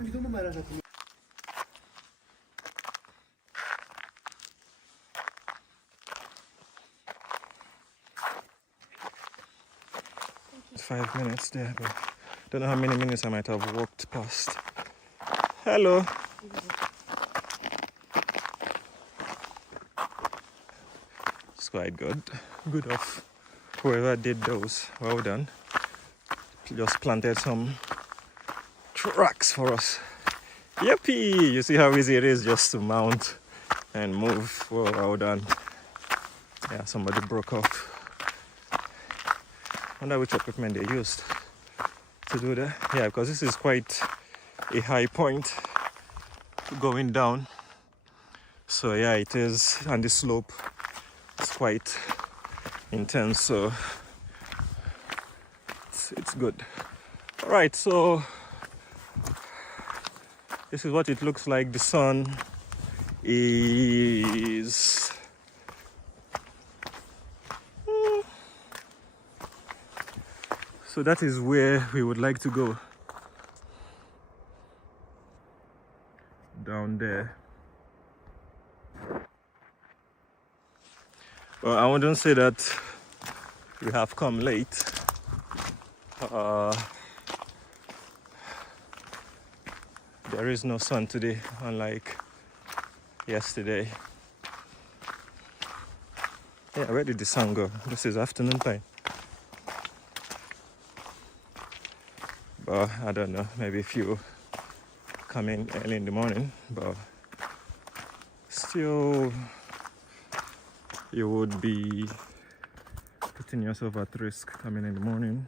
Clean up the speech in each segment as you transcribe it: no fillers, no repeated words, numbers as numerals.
It's 5 minutes there, but don't know how many minutes I might have walked past. Hello. It's quite good. Good of whoever did those. Well done. Just planted some tracks for us. Yippee! You see how easy it is just to mount and move. Whoa, well done. Yeah, somebody broke off. I wonder which equipment they used to do that. Yeah, because this is quite a high point going down. So yeah, it is, and the slope is quite intense, so it's good. All right, so this is what it looks like. The sun is so that is where we would like to go, down there. Well, I wouldn't say that we have come late. There is no sun today, unlike yesterday. Yeah, where did the sun go? This is afternoon time. But I don't know, maybe if you come in early in the morning, but still you would be putting yourself at risk coming in the morning.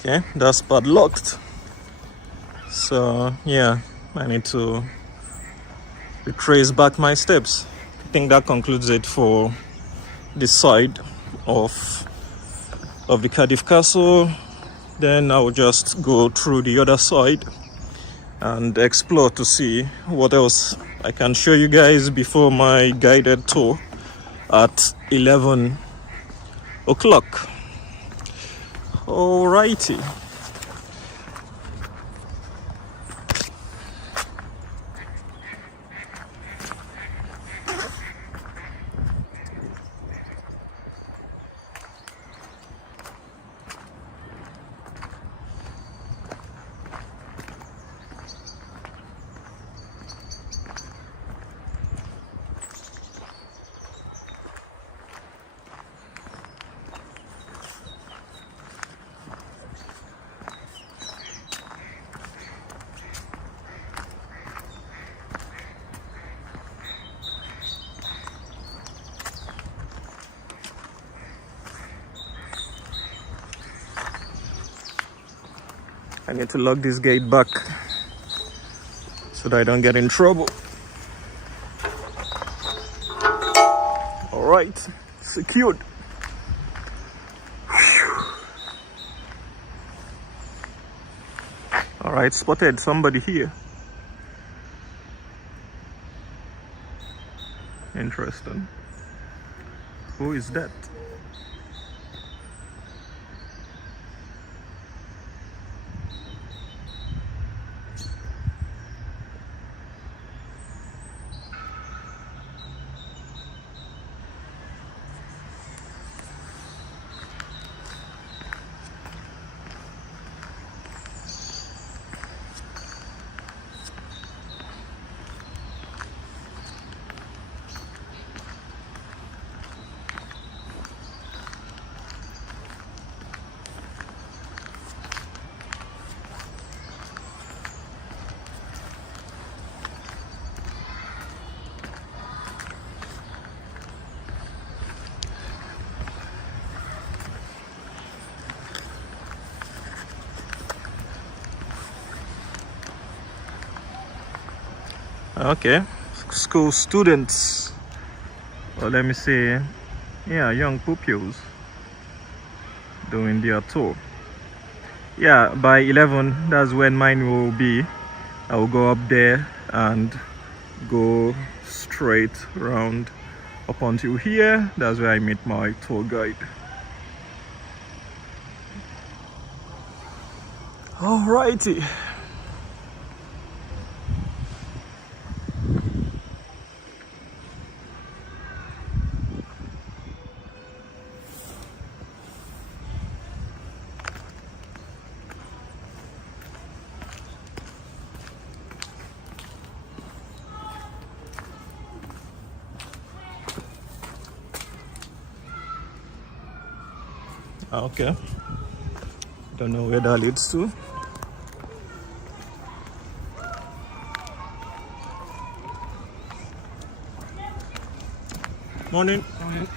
Okay, that's padlocked. So yeah, I need to retrace back my steps. I think that concludes it for this side of the Cardiff Castle. Then I'll just go through the other side and explore to see what else I can show you guys before my guided tour at 11 o'clock. Alrighty. I need to lock this gate back so that I don't get in trouble. All right, secured. All right, spotted somebody here. Interesting. Who is that? Okay, school students, or let me say, yeah, young pupils doing their tour. Yeah, by 11, that's when mine will be. I will go up there and go straight round up until here. That's where I meet my tour guide. Alrighty. Okay, don't know where that leads to. Morning. Morning.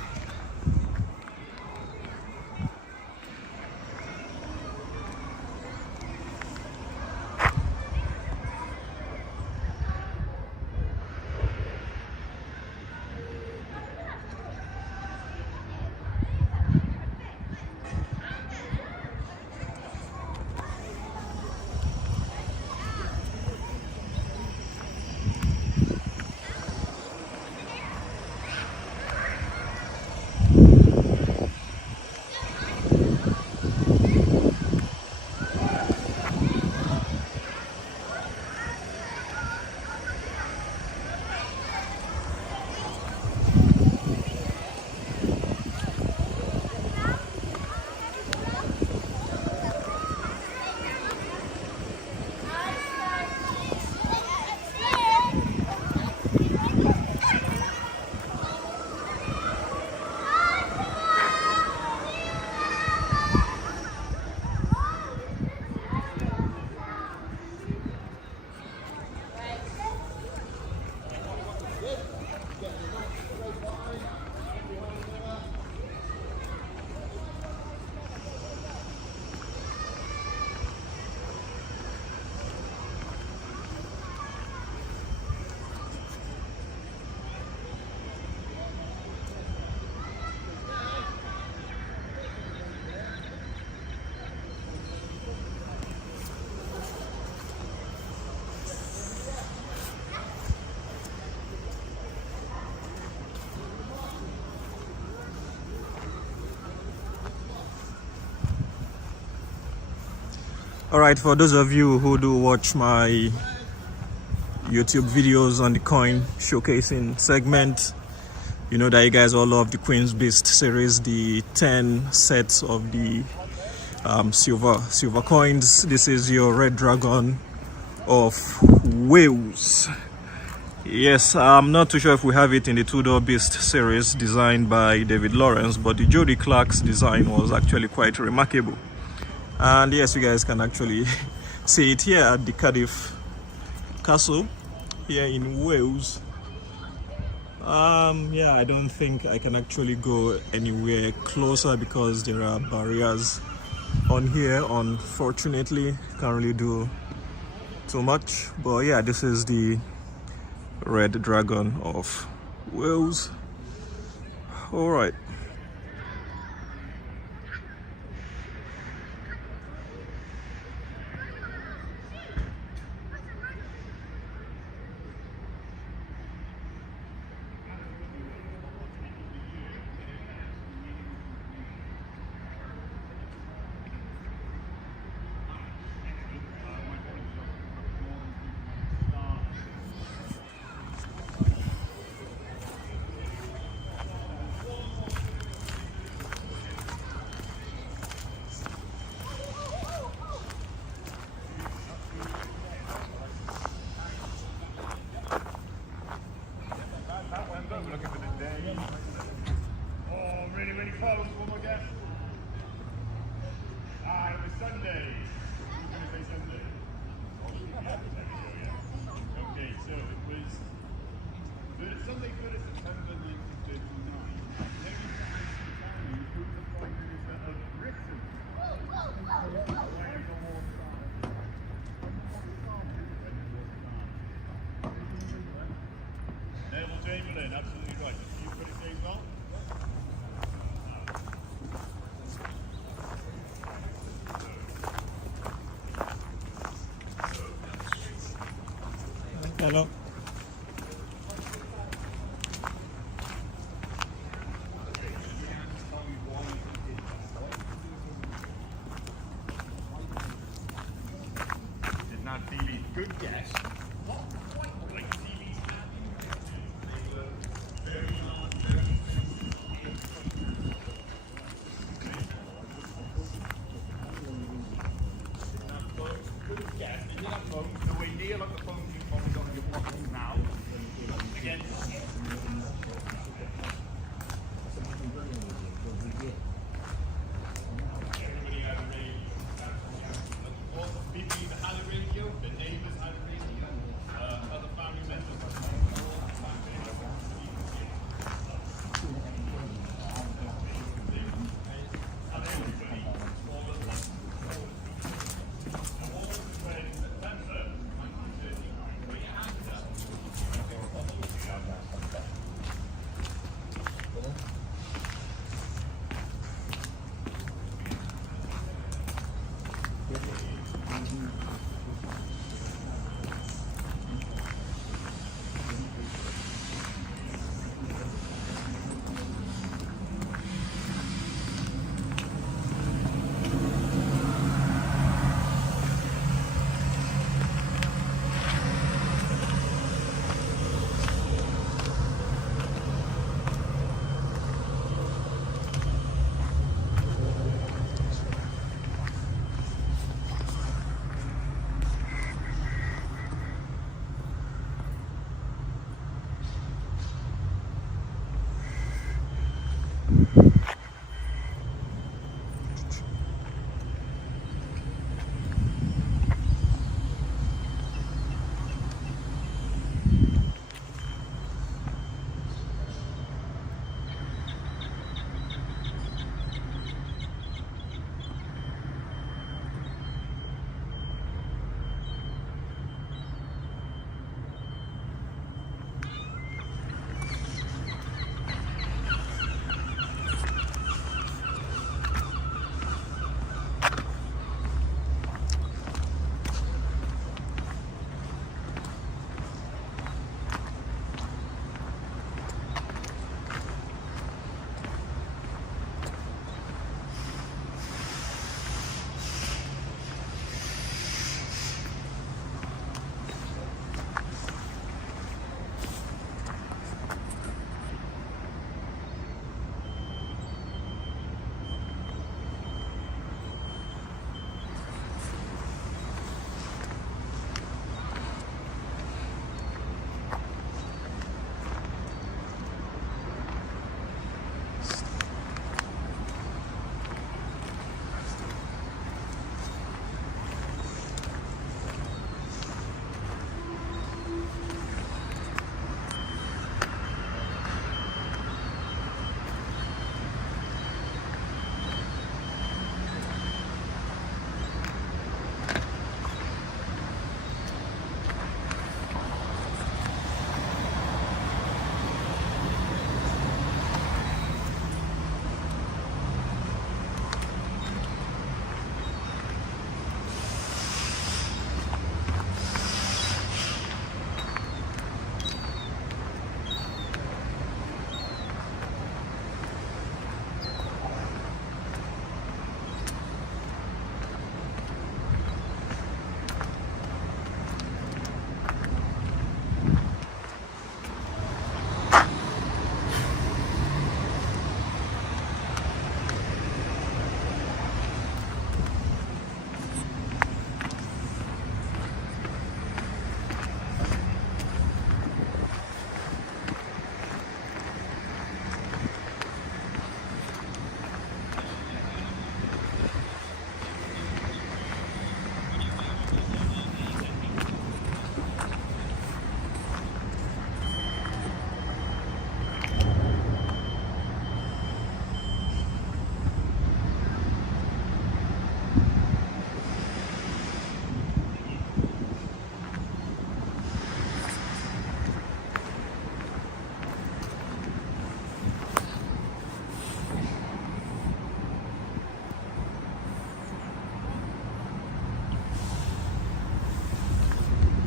Alright, for those of you who do watch my YouTube videos on the coin showcasing segment, you know that you guys all love the Queen's Beast series, the 10 sets of the silver coins. This is your red dragon of Wales. Yes, I'm not too sure if we have it in the Tudor Beast series designed by David Lawrence, but the Jody Clark's design was actually quite remarkable. And yes, you guys can actually see it here at the Cardiff Castle here in Wales. Yeah, I don't think I can actually go anywhere closer because there are barriers on here. Unfortunately, can't really do too much. But yeah, this is the red dragon of Wales. All right. Absolutely right. You put it down well. Hello. Did not TV. Good guess. Not quite like TV's good guess. You did have phones. Nowhere near like the phones you've probably got in your pocket now. Again. Everybody had a radio. All the people either had a radio, their neighbours had a radio, other family members had a radio.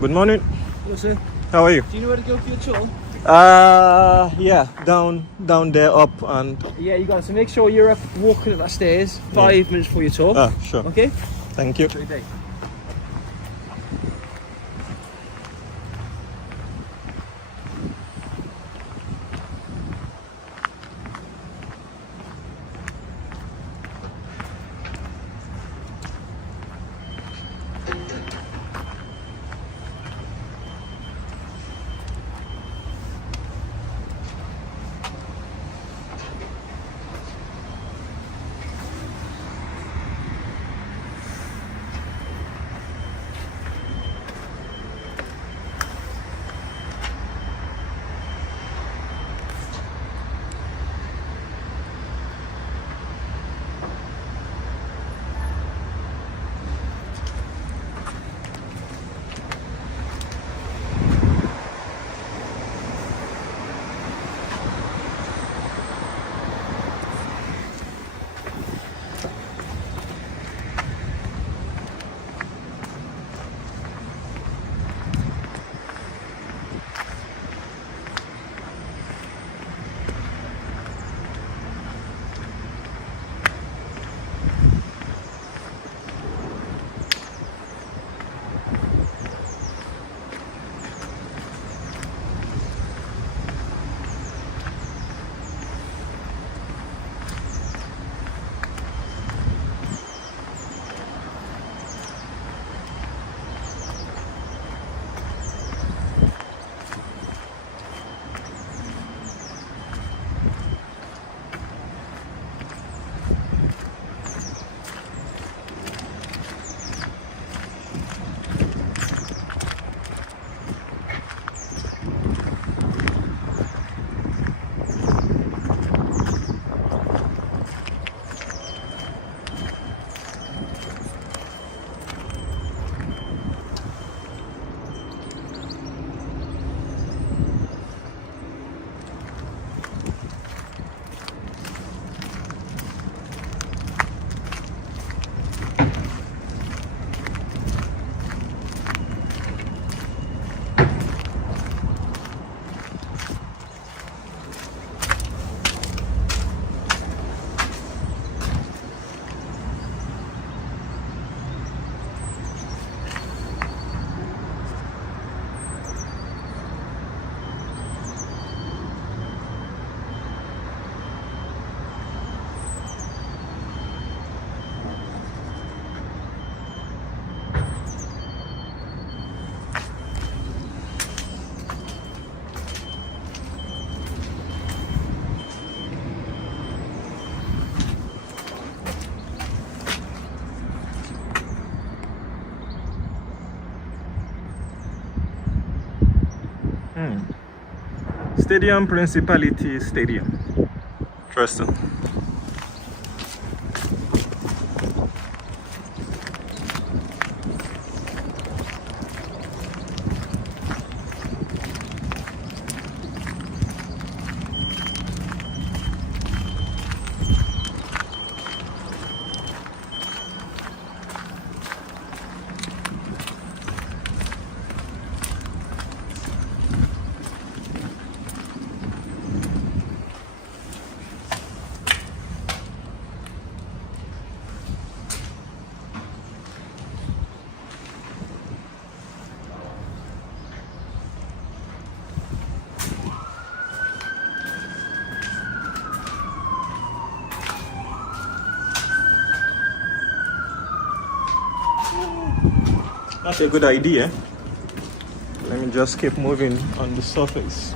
Good morning. Hello, sir. How are you? Do you know where to go for your tour? Yeah, down there, up, and Yeah, you got to make sure you're up walking up that stairs. 5 minutes for your tour. sure. Okay? Thank you. Enjoy your day. Stadium Principality Stadium. Interesting. That's a good idea. Let me just keep moving on the surface.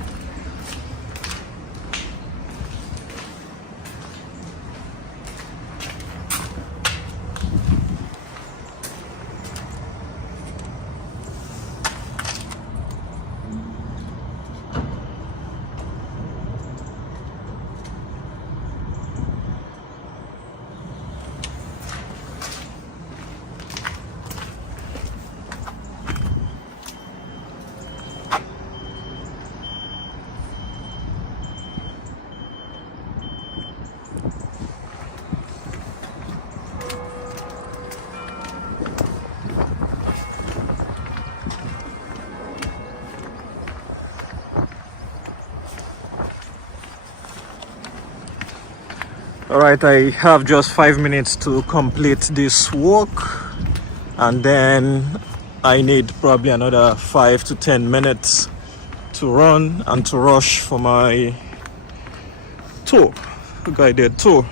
All right, I have just 5 minutes to complete this walk, and then I need probably another 5 to 10 minutes to run and to rush for my tour, guided tour.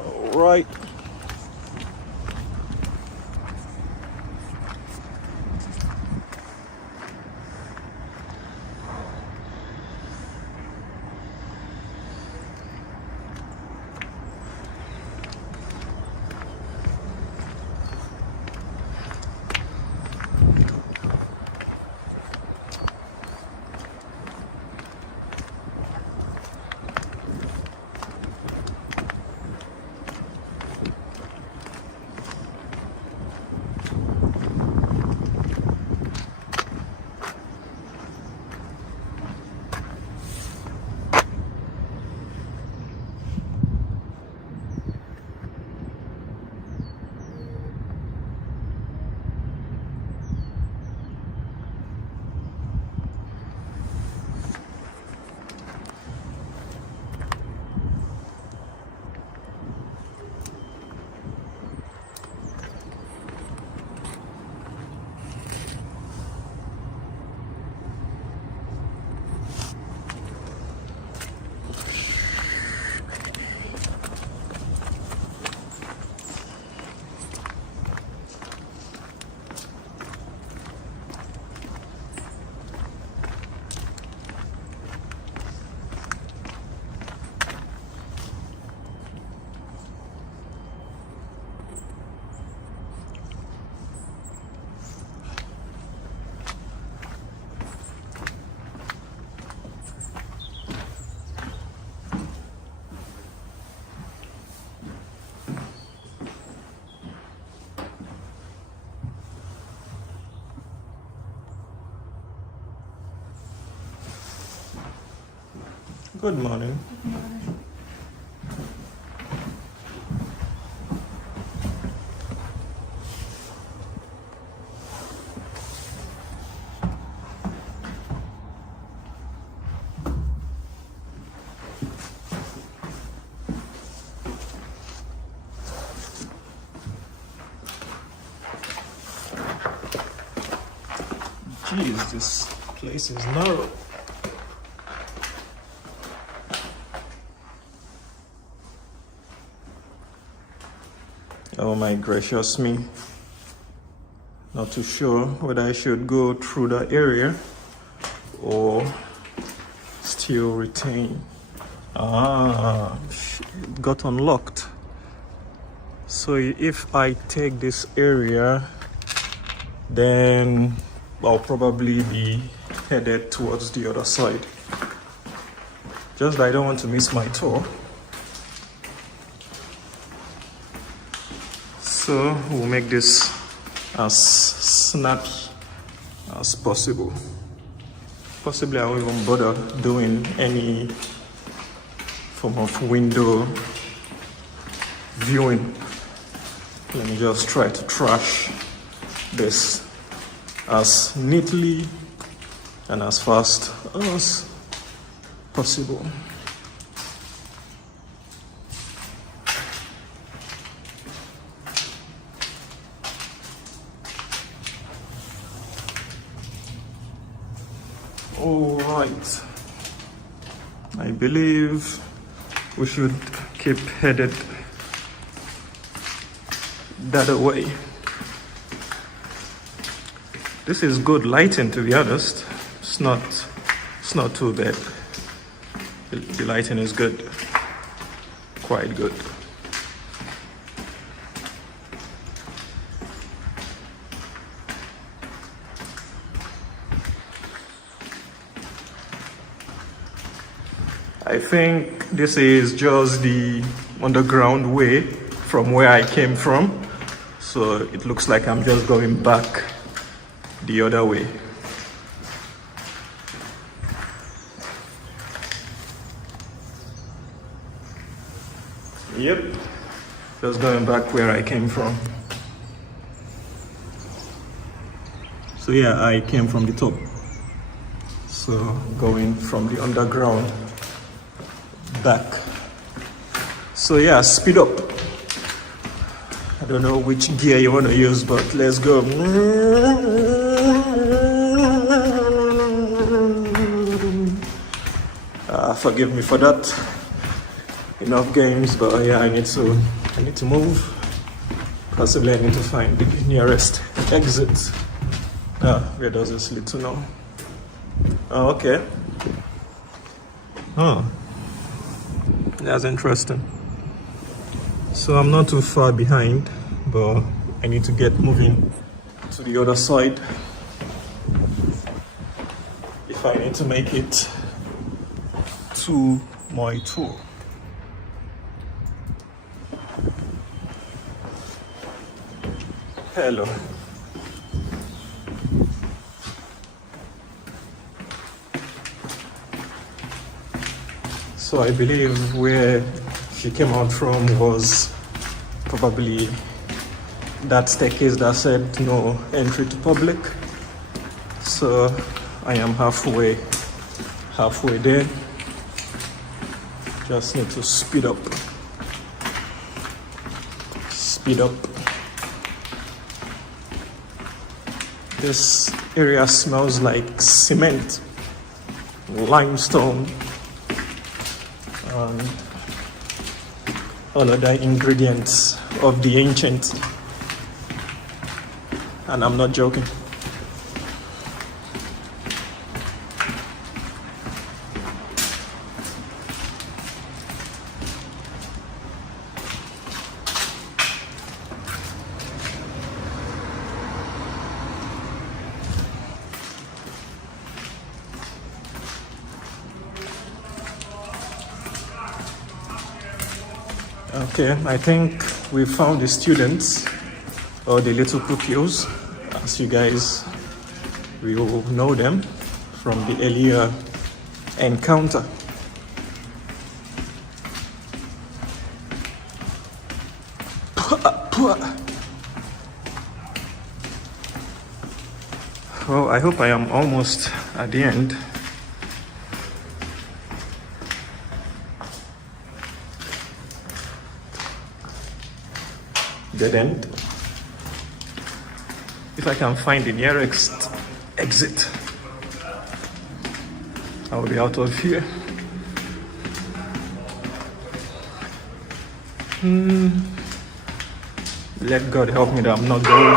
All right. Good morning. Jeez, this place is narrow. Oh my gracious me. Not too sure whether I should go through the area or still retain. It got unlocked. So if I take this area, then I'll probably be headed towards the other side. Just that I don't want to miss my tour. So we'll make this as snappy as possible. Possibly I won't even bother doing any form of window viewing. Let me just try to trash this as neatly and as fast as possible. All right, I believe we should keep headed that way. This is good lighting, to be honest. It's not too bad. The lighting is good, quite good. I think this is just the underground way from where I came from. So it looks like I'm just going back the other way. Yep, just going back where I came from. So yeah, I came from the top. So going from the underground back. So yeah, speed up. I don't know which gear you want to use, but let's go. Forgive me for that. Enough games, but yeah, I need to move. Possibly I need to find the nearest exit. Where does this lead to now? Oh, okay. Oh, that's interesting. So I'm not too far behind, but I need to get moving to the other side if I need to make it to my tour. Hello. So I believe where she came out from was probably that staircase that said no entry to public. So I am halfway there. Just need to speed up. This area smells like cement, limestone, and all other ingredients of the ancient. And I'm not joking. Okay, I think we found the students, or the little pupils, as you guys will know them from the earlier encounter. Well, I hope I am almost at the end. Dead end. If I can find the nearest exit, I will be out of here. Let God help me that I'm not going.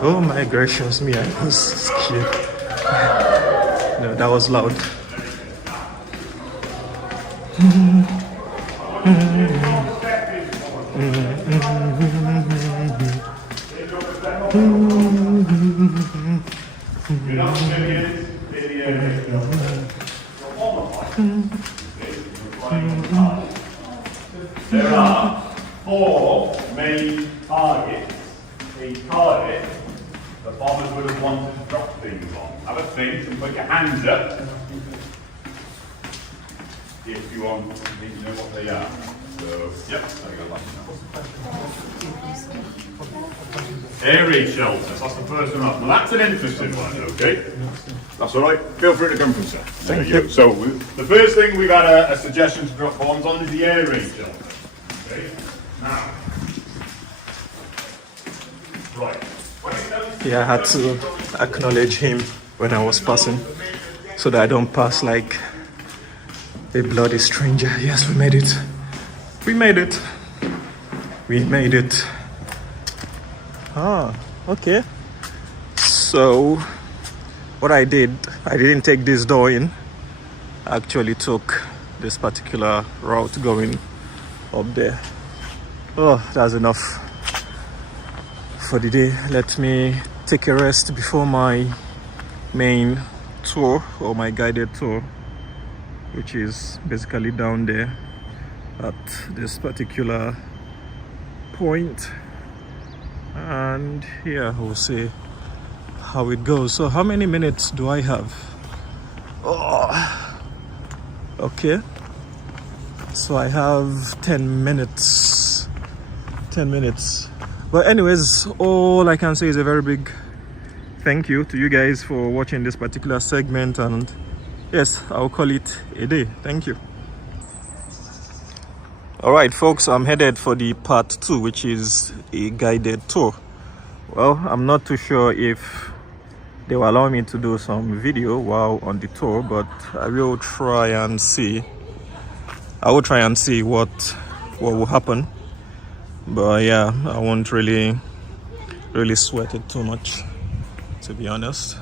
Oh my gracious me, I was scared. No, that was loud. There are 4 main targets in Cardiff that bombers would have wanted to drop things on. Have a think and put your hands up if you want to know what they are. So, yep. Air Raid Shelters, that's the first one up. Now that's an interesting one, okay? That's all right. Feel free to come from, sir. There you go. So the first thing we've had a suggestion to drop bombs on is the Air Raid Shelter. Okay? Now. Right. Yeah, I had to acknowledge him when I was passing so that I don't pass like a bloody stranger. Yes, we made it. We made it. We made it. Ah, okay. So what I didn't take this door in. I actually took this particular route going up there. Oh, that's enough for the day. Let me take a rest before my main tour, or my guided tour, which is basically down there at this particular point. And yeah, we'll see how it goes. So how many minutes do I have? Oh, okay, so I have 10 minutes. But anyways, all I can say is a very big thank you to you guys for watching this particular segment, and yes, I'll call it a day. Thank you. All right, folks, I'm headed for the part 2, which is a guided tour. Well, I'm not too sure if they will allow me to do some video while on the tour, but I will try and see. I will try and see what will happen. But yeah, I won't really sweat it too much, to be honest.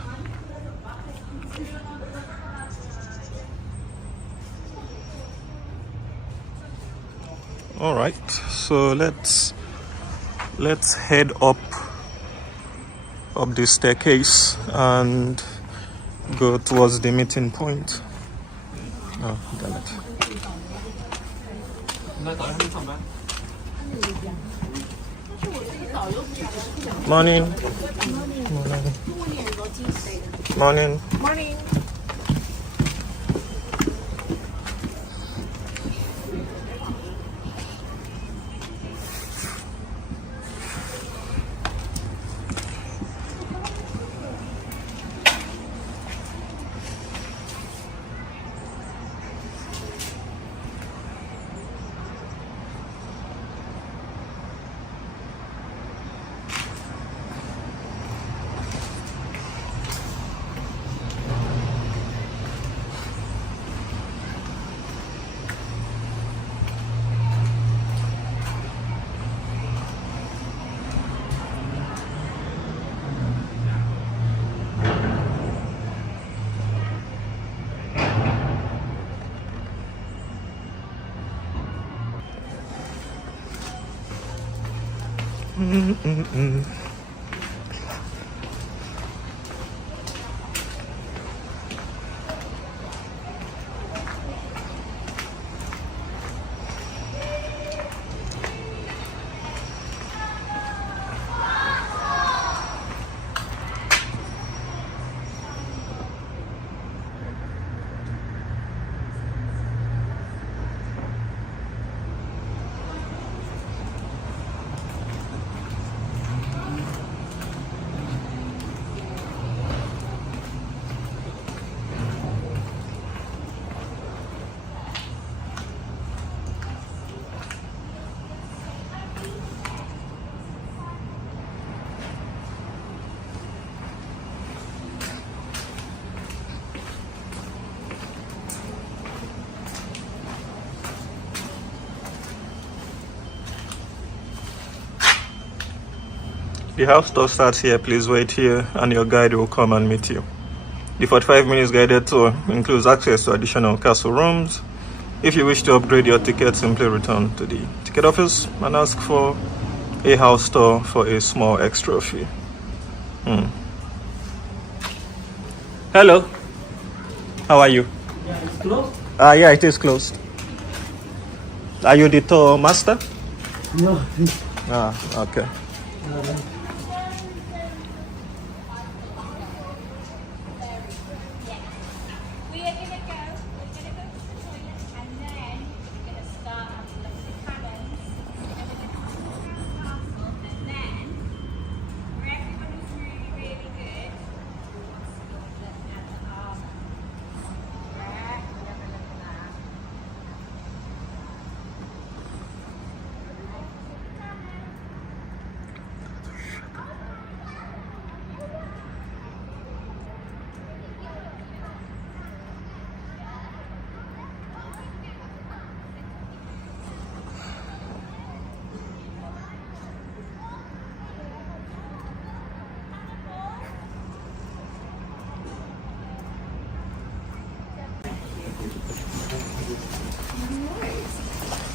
All right, so let's head up this staircase and go towards the meeting point. Oh, damn it. Morning. Morning. Morning. The house tour starts here. Please wait here and your guide will come and meet you. The 45 minutes guided tour includes access to additional castle rooms. If you wish to upgrade your ticket, simply return to the ticket office and ask for a house tour for a small extra fee. Hello. How are you? Yeah, it's closed? Yeah, it is closed. Are you the tour master? No. Okay.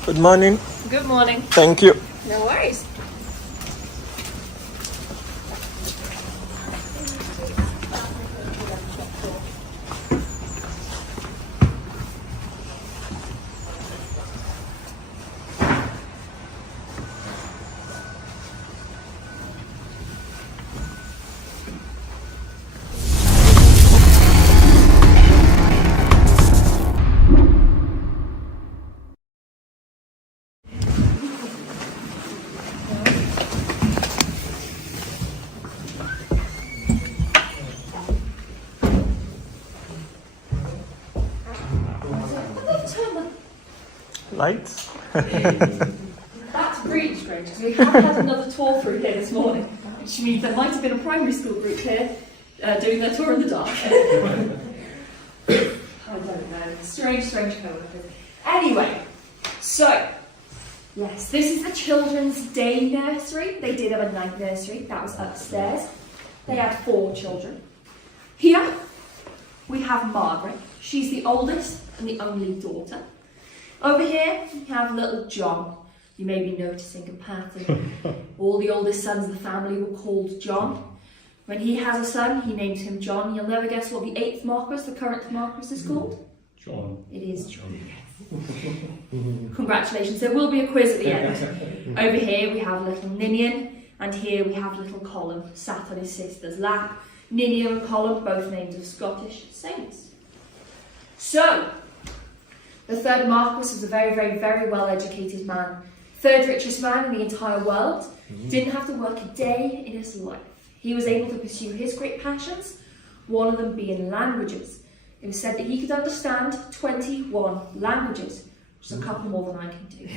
Good morning. Good morning. Thank you. No worries. on Lights. That's really strange because we have had another tour through here this morning, which means there might have been a primary school group here doing their tour in the dark. I don't know. Strange co-workers. Anyway, so yes, this is the children's day nursery. They did have a night nursery. That was upstairs. They had 4 children. Here we have Margaret. She's the oldest and the only daughter. Over here we have little John. You may be noticing a pattern. All the oldest sons of the family were called John. When he has a son, he names him John. You'll never guess what the 8th Marquis, the current Marquis, is called? John. It is John. Congratulations. There will be a quiz at the end. Over here we have little Ninian, and here we have little Colin, sat on his sister's lap. Ninian and Colin, both names of Scottish saints. So, the 3rd Marquis was a very, very, very well-educated man. 3rd richest man in the entire world. Didn't have to work a day in his life. He was able to pursue his great passions, one of them being languages. It was said that he could understand 21 languages, which is a couple more than I can do.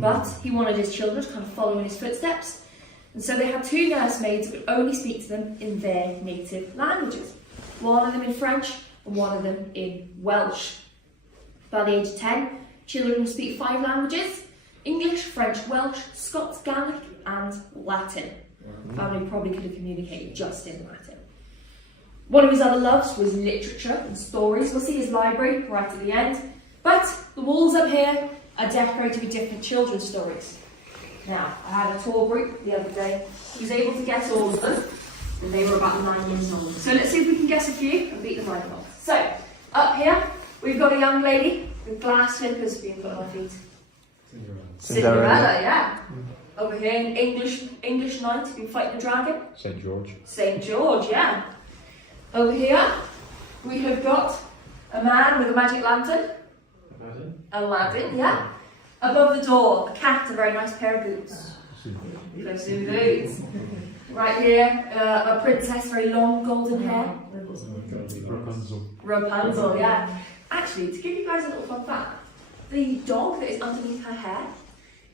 But he wanted his children to kind of follow in his footsteps, and so they had 2 nursemaids that could only speak to them in their native languages. One of them in French and one of them in Welsh. By the age of 10, children will speak 5 languages: English, French, Welsh, Scots, Gaelic and Latin. Family probably could have communicated just in Latin. One of his other loves was literature and stories. We'll see his library right at the end. But the walls up here are decorated with different children's stories. Now, I had a tour group the other day. He was able to guess all of them, and they were about 9 years old. So let's see if we can guess a few and beat them right off. So, up here, we've got a young lady with glass slippers being put on her feet. Cinderella, yeah. Over here, an English knight who's been fighting a dragon. St. George. St. George, yeah. Over here, we have got a man with a magic lantern. Aladdin, yeah. Above the door, a cat, a very nice pair of boots. Those two boots. Right here, a princess, very long golden hair. Rapunzel, yeah. Actually, to give you guys a little fun fact, the dog that is underneath her hair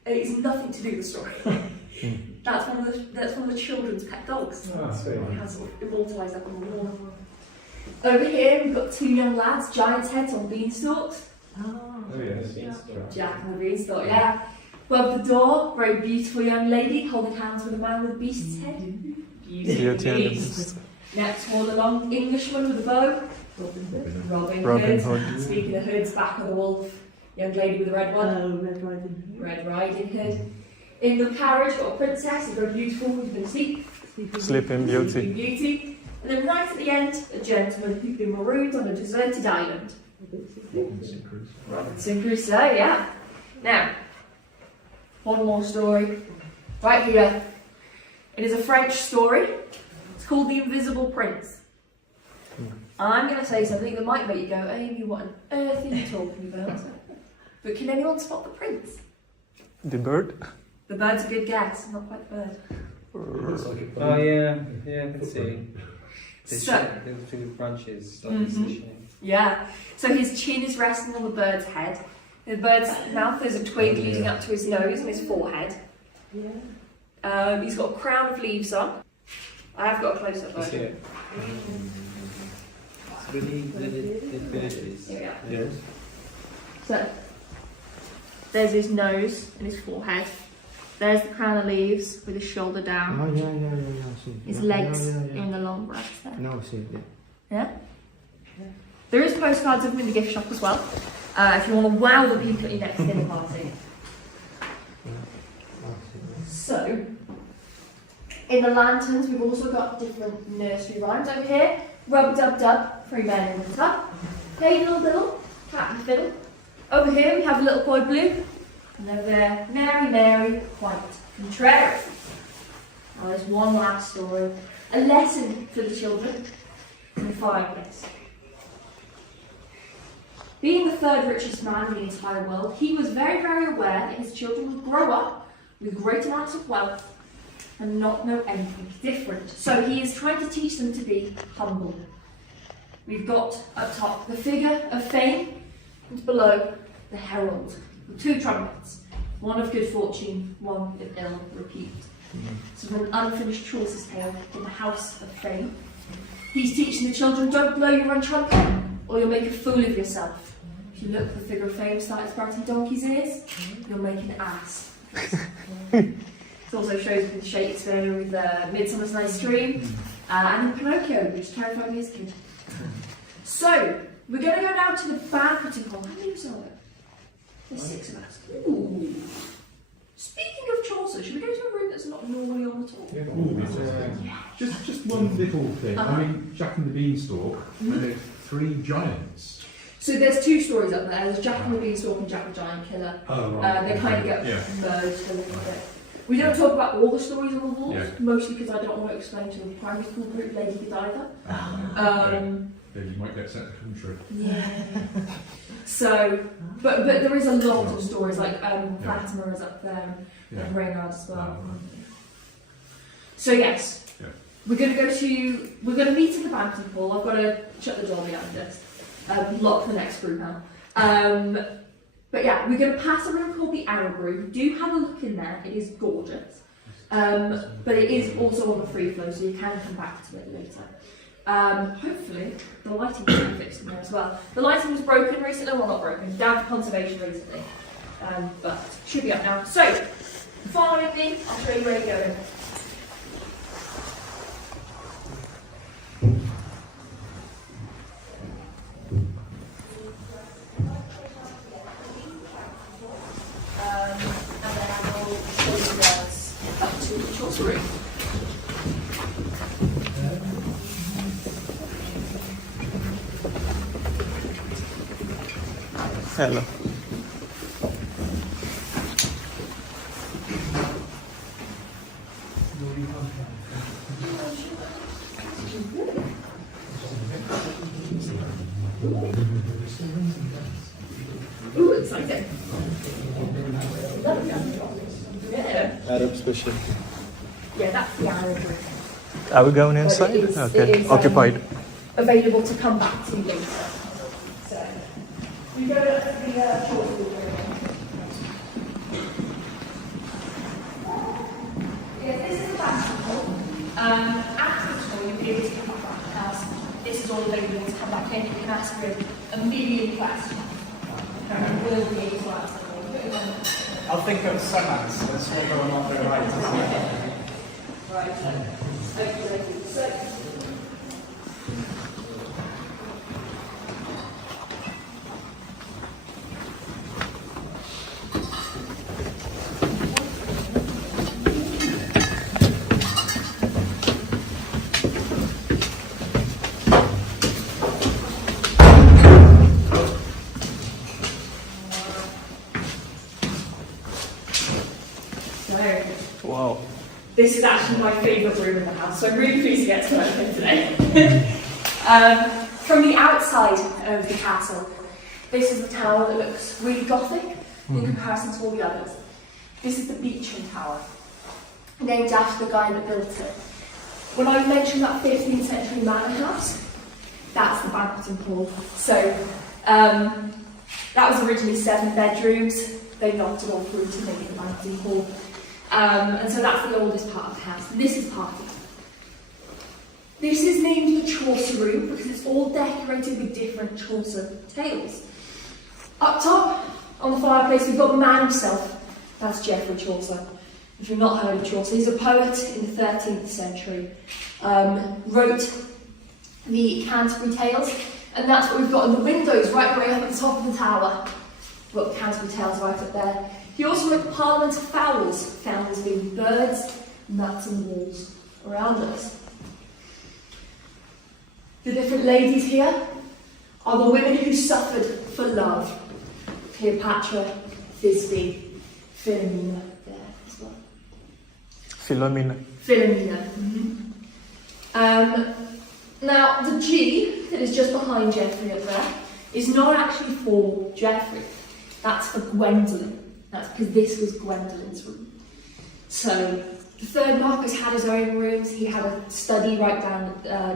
is nothing to do with the story. That's one of the children's pet dogs. It has sort of immortalised up on the wall. Over here, we've got 2 young lads, giant's heads on beanstalks. Oh yes, Jack and the beanstalk, yeah. Above the door, very beautiful young lady holding hands with a man with a beast's head. Beautiful beast. Next one along, Englishman with a bow. Robin Hood. Speaking of hoods, back of the wolf. Young lady with a red one. Red Riding Hood. In the carriage, got a princess, a very beautiful, who's been asleep. Sleeping Beauty. And then right at the end, a gentleman who's been marooned on a deserted island. Robinson Crusoe, yeah. Now, one more story. Right here. It is a French story. It's called The Invisible Prince. I'm going to say something that might make you go, Amy, what on earth are you talking about? But can anyone spot the prince? The bird? The bird's a good guess, not quite the bird. Oh yeah, I can see. The between the branches, like positioning. Yeah. So his chin is resting on the bird's head. In the bird's mouth there's a twig leading up to his nose and his forehead. Yeah. He's got a crown of leaves on. I have got a close-up version. So the bird is. Here we Yeah. So there's his nose and his forehead. There's the crown of leaves with his shoulder down. Oh, yeah, I see. His legs are in the long grass there. No, I see, Yeah? There is postcards of him in the gift shop as well. If you want to wow the people at your next dinner party. So, in the lanterns, we've also got different nursery rhymes over here. Rub dub dub, 3 men in the tub. Hey little diddle, cat and fiddle. Over here we have a little boy blue. And over there, Mary, Mary, quite contrary. Now there's one last story. A lesson for the children in the fireplace. Being the 3rd richest man in the entire world, he was very, very aware that his children would grow up with great amounts of wealth and not know anything different. So he is trying to teach them to be humble. We've got up top the figure of fame, and below the herald, with 2 trumpets, one of good fortune, one of ill repute. So from an unfinished Chaucer's tale in the House of Fame, he's teaching the children, don't blow your own trumpet, or you'll make a fool of yourself. If you look at the figure of fame started sprouting donkey's ears, you'll make an ass. It also shows with Shakespeare with Midsummer's Night's Dream and in Pinocchio, which terrified me as a kid. So, we're going to go now to the banqueting hall. How many of us are there? There's 6 of us. Ooh. Speaking of Chaucer, should we go to a room that's not normally on at all? Just one little thing. I mean, Jack and the Beanstalk, and 3 giants. So there's 2 stories up there. There's Jack and the Beanstalk and Jack the Giant Killer. Oh, right. They kind of get merged a little bit. We don't talk about all the stories on the walls, mostly because I don't want to explain to the primary school group Lady Godiva. Then you might get sent to country. Yeah. So, but there is a lot of stories, like Fatima is up there, and Reynard as well. So yes, we're going to meet in the banqueting hall. I've got to shut the door behind us, lock the next group out. But yeah, we're going to pass a room called the Arab Room. Do have a look in there, it is gorgeous. But it is also on the free flow, so you can come back to it later. Hopefully, the lighting will be fixed in there as well. The lighting was broken recently, well not broken, down for conservation recently. But should be up now. So, following me, I'll show you where you're going. And then I will show you guys up to the Chaucer room. Hello. Ooh, exciting. Yeah. Arab special. Yeah, that's the Arab room. Are we going inside? It Okay. is, Occupied. Available to come back to later. So, we go to the Chaucer room. Yeah, this is the banquet hall. After the tour, you'll be able to come back to the house. This is all available to come back in. You can ask her a million questions. And we'll be able to answer them. I'll think of some answers, whether or not they're right. Right. Okay. So, Wow. this is actually my favourite room in the house, so I'm really pleased to get to work in today. From the outside of the castle, this is a tower that looks really Gothic in comparison to all the others. This is the Beecham Tower, named after the guy that built it. When I mentioned that 15th century manor house, that's the banqueting hall. So that was originally 7 bedrooms. They knocked it all through to make it the banqueting hall. And so that's the oldest part of the house. This is part of it. This is named the Chaucer room because it's all decorated with different Chaucer tales. Up top, on the fireplace, we've got the man himself. That's Geoffrey Chaucer. If you've not heard of Chaucer, he's a poet in the 13th century. Wrote the Canterbury Tales, and that's what we've got in the windows right way up at the top of the tower. We've got the Canterbury Tales right up there. He also wrote the Parliament of Fowls, fowls being birds, and that's in the walls around us. The different ladies here are the women who suffered for love. Cleopatra, Thisbe, Philomena there as well. Philomena. Philomena. Now, the G that is just behind Geoffrey up there is not actually for Geoffrey. That's for Gwendolyn. That's because this was Gwendolyn's room. So, the third Marquis had his own rooms. He had a study right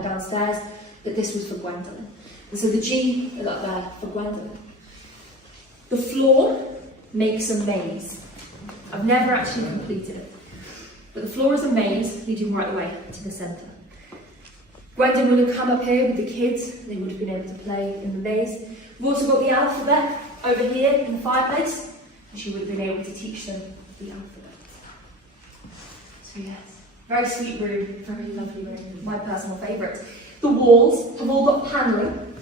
downstairs, but this was for Gwendolyn. And so the G is up there for Gwendolyn. The floor makes a maze. I've never actually completed it, but the floor is a maze leading right away to the centre. Gwendolyn would have come up here with the kids, they would have been able to play in the maze. We've also got the alphabet over here in the fireplace, and she would have been able to teach them the alphabet. So yes, very sweet room, very lovely room, my personal favourite. The walls have all got panelling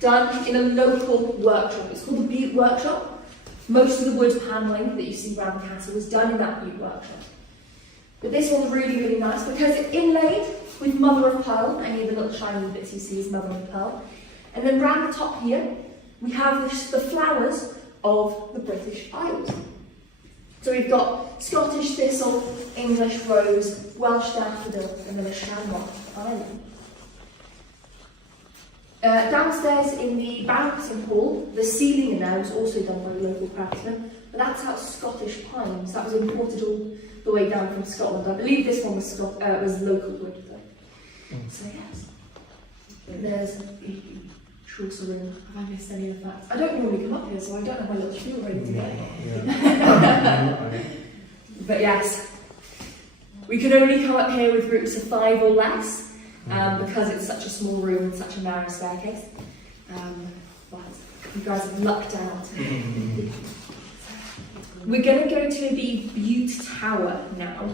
done in a local workshop. It's called the Butte Workshop. Most of the wood panelling that you see around the castle was done in that Butte Workshop. But this one's really, really nice because it's inlaid with mother of pearl. Any of the little shiny bits you see is mother of pearl. And then round the top here, we have the flowers of the British Isles. So we've got Scottish thistle, English rose, Welsh daffodil, and then a shamrock island. Downstairs in the banqueting hall, the ceiling in there was also done by a local craftsman, but that's out of Scottish pines. That was imported all the way down from Scotland. I believe this one was local wood though. So yes, there's the Chaucer room. Have I missed any of the facts? I don't normally come up here, so I don't have my little shoe ready to go. But yes, we could only come up here with groups of 5 or less. Because it's such a small room and such a narrow staircase. But you guys have lucked out. We're going to go to the Butte Tower now.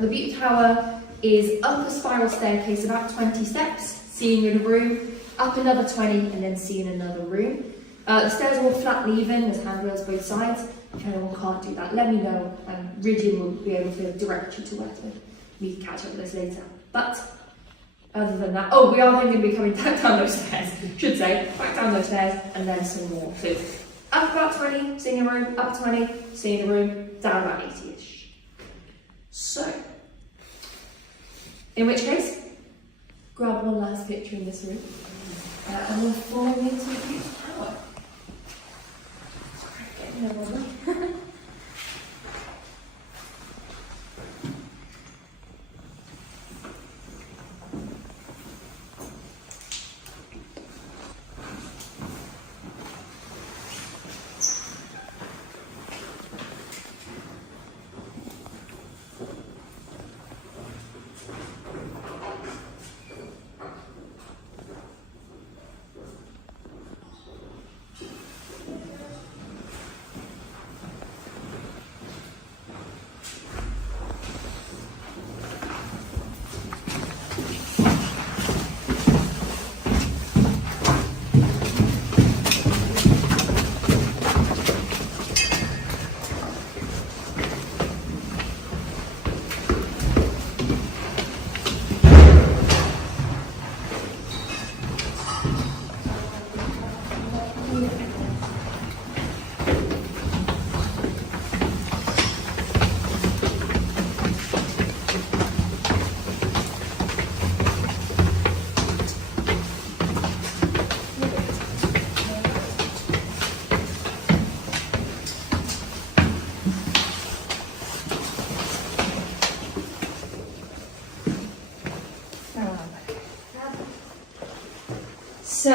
The Butte Tower is up a spiral staircase about 20 steps, seeing in a room, up another 20 and then seeing another room. The stairs are all flatly even, there's handrails both sides. If anyone can't do that, let me know and Ridgeon will be able to direct you to where to. We can catch up with this later. But other than that, we are then going to be coming back down those stairs, should say, back down those stairs and then some more. So up about 20, seeing a room, up 20, seeing a room, down about 80-ish. So, in which case, grab one last picture in this room and we'll fall into the Butte Tower. Sorry, getting over. So,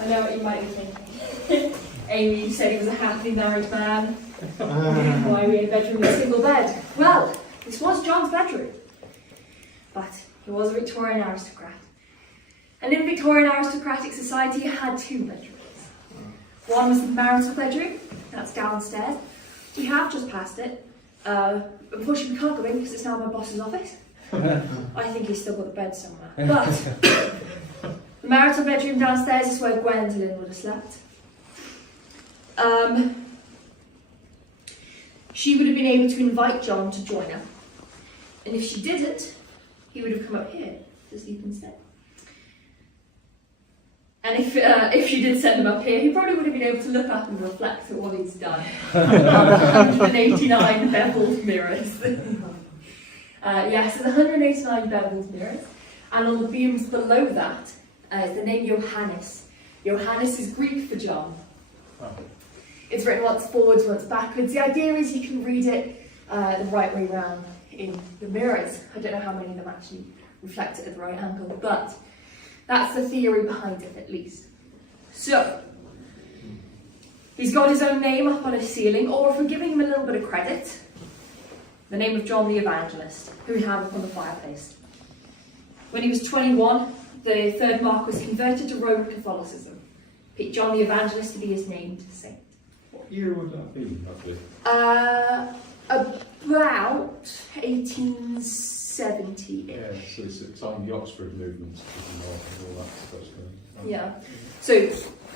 I know what you might be thinking. Amy, you said he was a happily married man. Why we had a bedroom with a single bed? Well, this was John's bedroom. But he was a Victorian aristocrat. And in Victorian aristocratic society, you had 2 bedrooms. One was the marital bedroom, that's downstairs. We have just passed it. Unfortunately, we can't go in because it's now my boss's office. I think he's still got the bed somewhere. But the marital bedroom downstairs is where Gwendolyn would have slept. She would have been able to invite John to join her. And if she didn't, he would have come up here to sleep instead. And if she did send him up here, he probably would have been able to look up and reflect at what he's done. 189 beveled mirrors. Yes, there's 189 beveled mirrors. And on the beams below that is the name Johannes. Johannes is Greek for John. It's written once forwards, once backwards. The idea is you can read it the right way round in the mirrors. I don't know how many of them actually reflect it at the right angle, but that's the theory behind it, at least. So, he's got his own name up on his ceiling, or if we're giving him a little bit of credit, the name of John the Evangelist, who we have up on the fireplace. When he was 21, the third monarch was converted to Roman Catholicism. Picked John the Evangelist to be his named saint. What year would that be, roughly? About 1870. Yeah, so it's the time the Oxford movement and all that stuff's going on. Yeah. So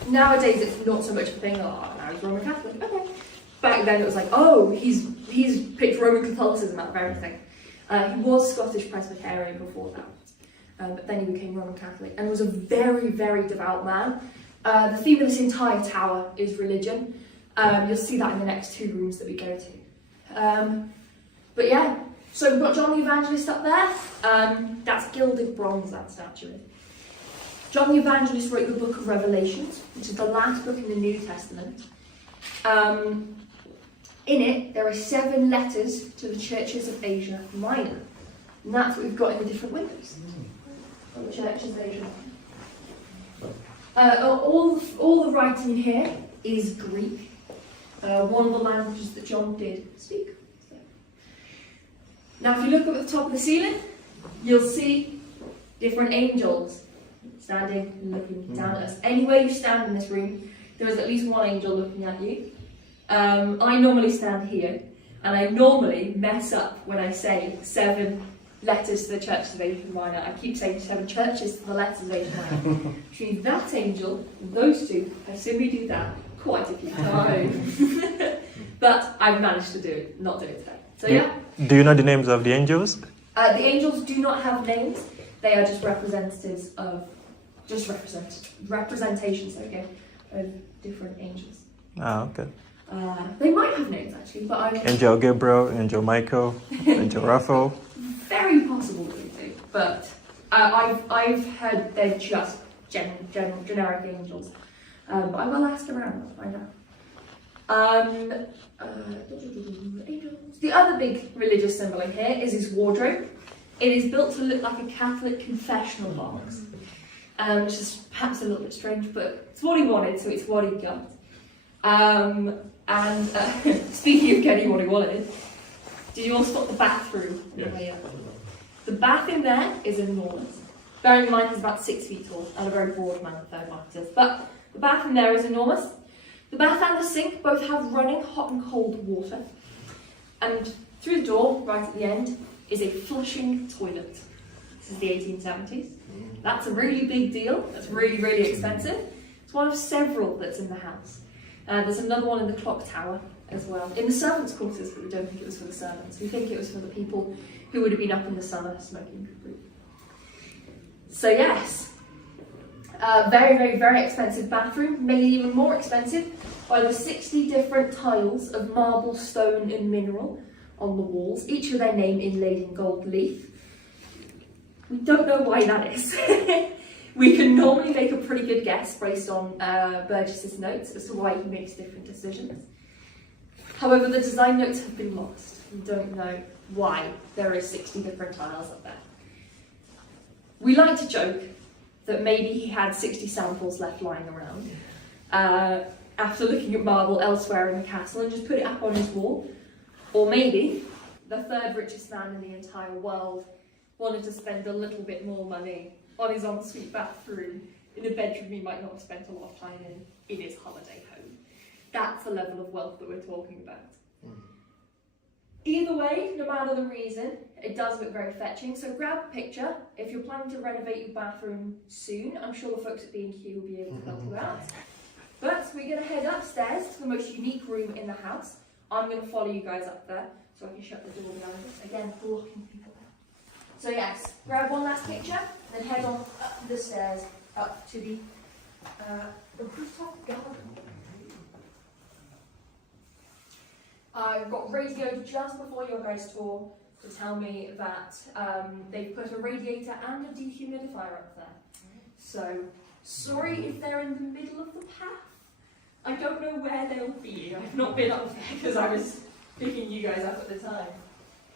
nowadays it's not so much a thing. Oh, now he's Roman Catholic. Okay. Back then it was like, oh, he's picked Roman Catholicism out of everything. He was Scottish Presbyterian before that, but then he became Roman Catholic and was a very, very devout man. The theme of this entire tower is religion. You'll see that in the next two rooms that we go to. But yeah, so we've got John the Evangelist up there. That's gilded bronze, that statue is. John the Evangelist wrote the book of Revelations, which is the last book in the New Testament. In it, there are 7 letters to the churches of Asia Minor. And that's what we've got in the different windows. The churches of Asia Minor. All the writing here is Greek. One of the languages that John did speak. So. Now, if you look up at the top of the ceiling, you'll see different angels standing and looking down at us. Anywhere you stand in this room, there is at least one angel looking at you. I normally stand here, and I normally mess up when I say 7 letters to the churches of Asia Minor. I keep saying 7 churches to the letters of Asia Minor. Between that angel and those two, I simply do that quite a few times. But I've managed to do it, not do it today. So yeah. Do you know the names of the angels? The angels do not have names. They are just representatives of, representations, okay, of different angels. Ah, okay. They might have names actually, but I'm Angel Gabriel, Angel Michael, Angel Raphael. very possible that they do. But I've heard they're just generic angels. But I will ask around to find out. Angels. The other big religious symbol in here is his wardrobe. It is built to look like a Catholic confessional box, which is perhaps a little bit strange, but it's what he wanted, so it's what he got. Speaking of getting what he wanted, did you all spot the bathroom? Yes. The bath in there is enormous. Bearing in mind he's about 6 feet tall and a very broad man, third marketers. But the bath in there is enormous. The bath and the sink both have running hot and cold water. And through the door, right at the end, is a flushing toilet. This is the 1870s. That's a really big deal. That's really, really expensive. It's one of several that's in the house. There's another one in the clock tower as well. In the servants' quarters, but we don't think it was for the servants. We think it was for the people who would have been up in the summer smoking fruit. So yes, very, very, very expensive bathroom, made even more expensive by the 60 different tiles of marble, stone and mineral on the walls, each with their name inlaid in gold leaf. We don't know why that is. We can normally make a pretty good guess based on Burgess's notes as to why he makes different decisions. However, the design notes have been lost. We don't know why there are 60 different tiles up there. We like to joke that maybe he had 60 samples left lying around after looking at marble elsewhere in the castle and just put it up on his wall. Or maybe the third richest man in the entire world wanted to spend a little bit more money on his ensuite bathroom in a bedroom he might not have spent a lot of time in his holiday home. That's the level of wealth that we're talking about. Either way, no matter the reason, it does look very fetching. So grab a picture. If you're planning to renovate your bathroom soon, I'm sure the folks at B&Q will be able to help you out. But we're going to head upstairs to the most unique room in the house. I'm going to follow you guys up there so I can shut the door behind us. Again, blocking people out. So yes, grab one last picture, then head on up the stairs, up to the rooftop garden. I've got radioed just before your guys' tour to tell me that they've put a radiator and a dehumidifier up there. So, sorry if they're in the middle of the path. I don't know where they'll be. I've not been up there because I was picking you guys up at the time.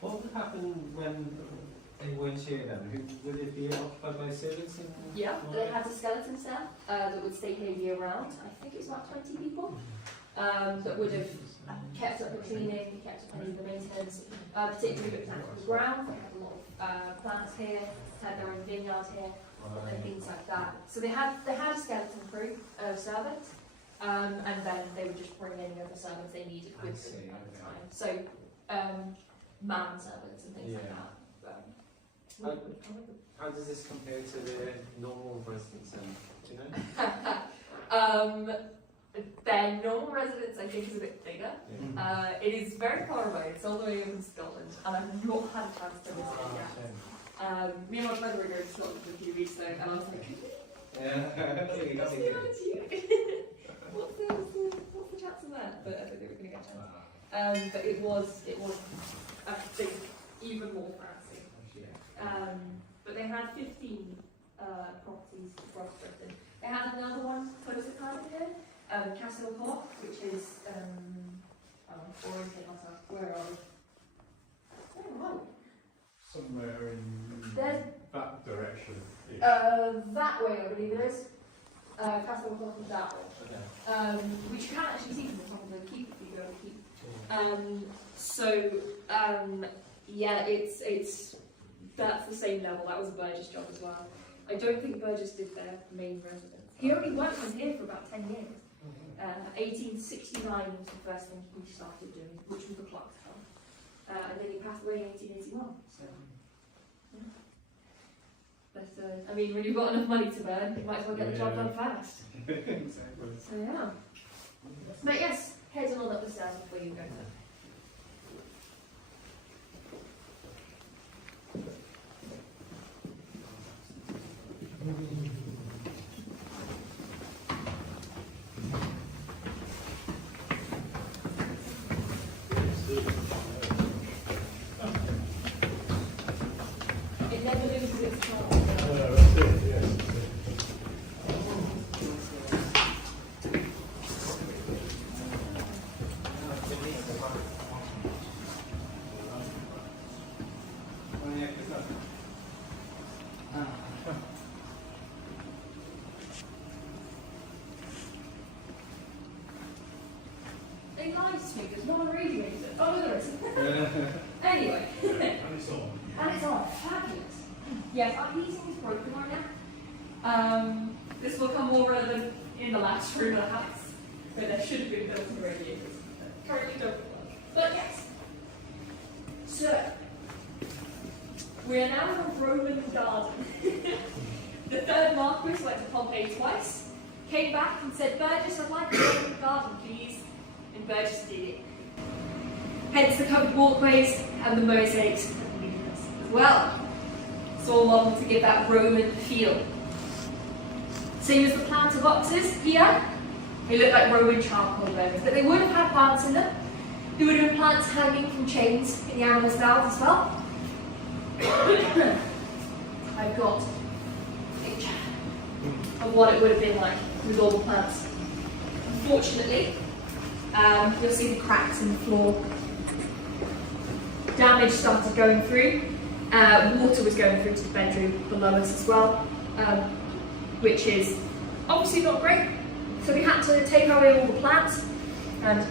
What would happen when They weren't here then. Who would it be occupied by servants? Yeah, they had a skeleton cell that would stay here year round. I think it was about 20 people that would have kept up the cleaning, kept up any of the maintenance, particularly looked after the ground. They had a lot of plants here, had their own vineyard here, and things like that. So they had a skeleton crew of servants, and then they would just bring any other servants they needed with them at the time. So man servants and things like that. How does this compare to the normal residence then? Do you know? Their normal residence, I think, is a bit bigger. Yeah. It is very far away. It's all the way up in Scotland, and I've not had a chance to visit it yet. Me and my brother were going to Scotland for a few weeks ago, and I was like, what's the chance of that? But I don't think we're going to get a chance. But it was, I think, even more fancy. But they had 15 properties across Britain. They had another one close to Cardiff here, Castle, which is, orientate myself. Where are we? Where are we? Somewhere in There's, that direction. that way, I believe it is. Castle is that way. Okay. Which you can't actually see from the top of the keep if you go to the keep. Yeah, it's that's the same level. That was a Burges job as well. I don't think Burges did their main residence. He only worked in here for about 10 years. 1869 was the first thing he started doing, which was the clock's job. And then he passed away in 1881. So, yeah. But I mean, when you've got enough money to burn, you might as well get the job done fast. So yeah. But yes, head on up the stairs before you go there. It never loses its charm. They lied to me because no one radiated it. Oh, there is. Anyway. And it's on. Fabulous. Yes, our heating is broken right now. This will come more relevant in the last room of the house, where there should have been built-in radiators. Currently don't work. But yes. So, we are now in a Roman garden. The third Marquis went to Pompeii twice, came back and said, Burgess, I'd like a Roman garden, please. And Burgess did it. Hence the covered walkways and the mosaics as well. It's all on to give that Roman feel. Same as the planter boxes here. They look like Roman charcoal bones, but they would have had plants in them. There would have been plants hanging from chains in the animals' mouths as well. I've got a picture of what it would have been like with all the plants. Unfortunately, you'll see the cracks in the floor. Damage started going through. Water was going through to the bedroom below us as well, which is obviously not great. So we had to take away all the plants and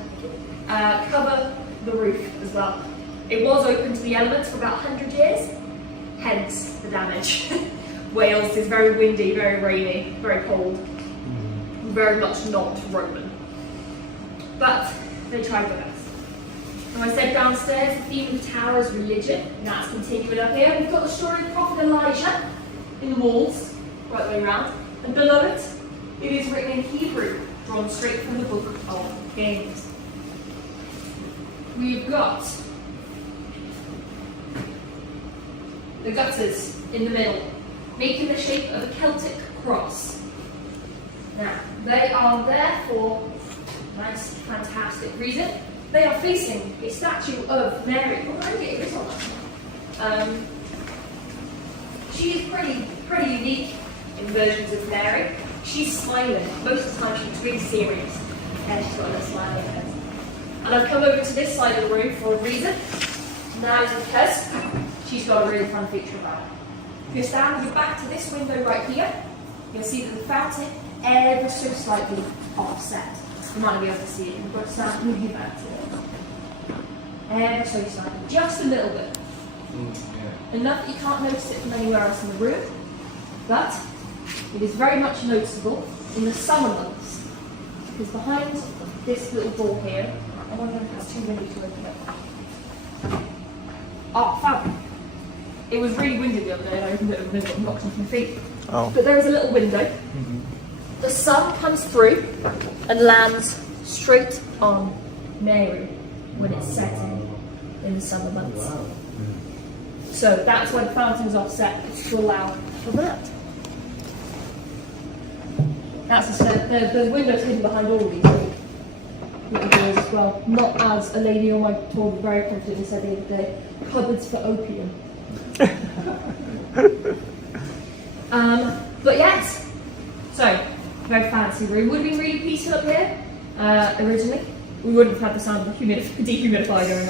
cover the roof as well. It was open to the elements for about 100 years, hence the damage. Wales is very windy, very rainy, very cold, very much not Roman. But they tried their best. Now I said downstairs, the theme of the tower is religion, and that's continuing up here. We've got the story of the prophet Elijah in the walls, right the way around. And below it, it is written in Hebrew, drawn straight from the book of Kings. We've got the gutters in the middle, making the shape of a Celtic cross. Now, they are there for a nice, fantastic reason. They are facing a statue of Mary. Oh, I'm getting this one. She is pretty unique in versions of Mary. She's smiling. Most of the time she's really serious. And she's got a little smile on her head. And I've come over to this side of the room for a reason. And that is because she's got a really fun feature about it. If you stand with your back to this window right here, you'll see that the fountain ever so slightly offset. You might not be able to see it, you've got to stand with your back to it. Ever so slightly, just a little bit. Enough that you can't notice it from anywhere else in the room, but it is very much noticeable in the summer months, because behind this little door here, I wonder if it has too windy to open it. Oh, fab! It was really windy the other day and I opened it and it got knocked off my feet. Oh. But there is a little window. The sun comes through and lands straight on Mary when it's setting in the summer months. So that's why the fountain is offset, it's to allow for that. That's the window's hidden behind all of these little doors as well. Not as a lady on my tour very confidently said the other day, cupboards for opium. But yes, so very fancy room. Would have been really peaceful up here originally. We wouldn't have had the sound of the dehumidifier going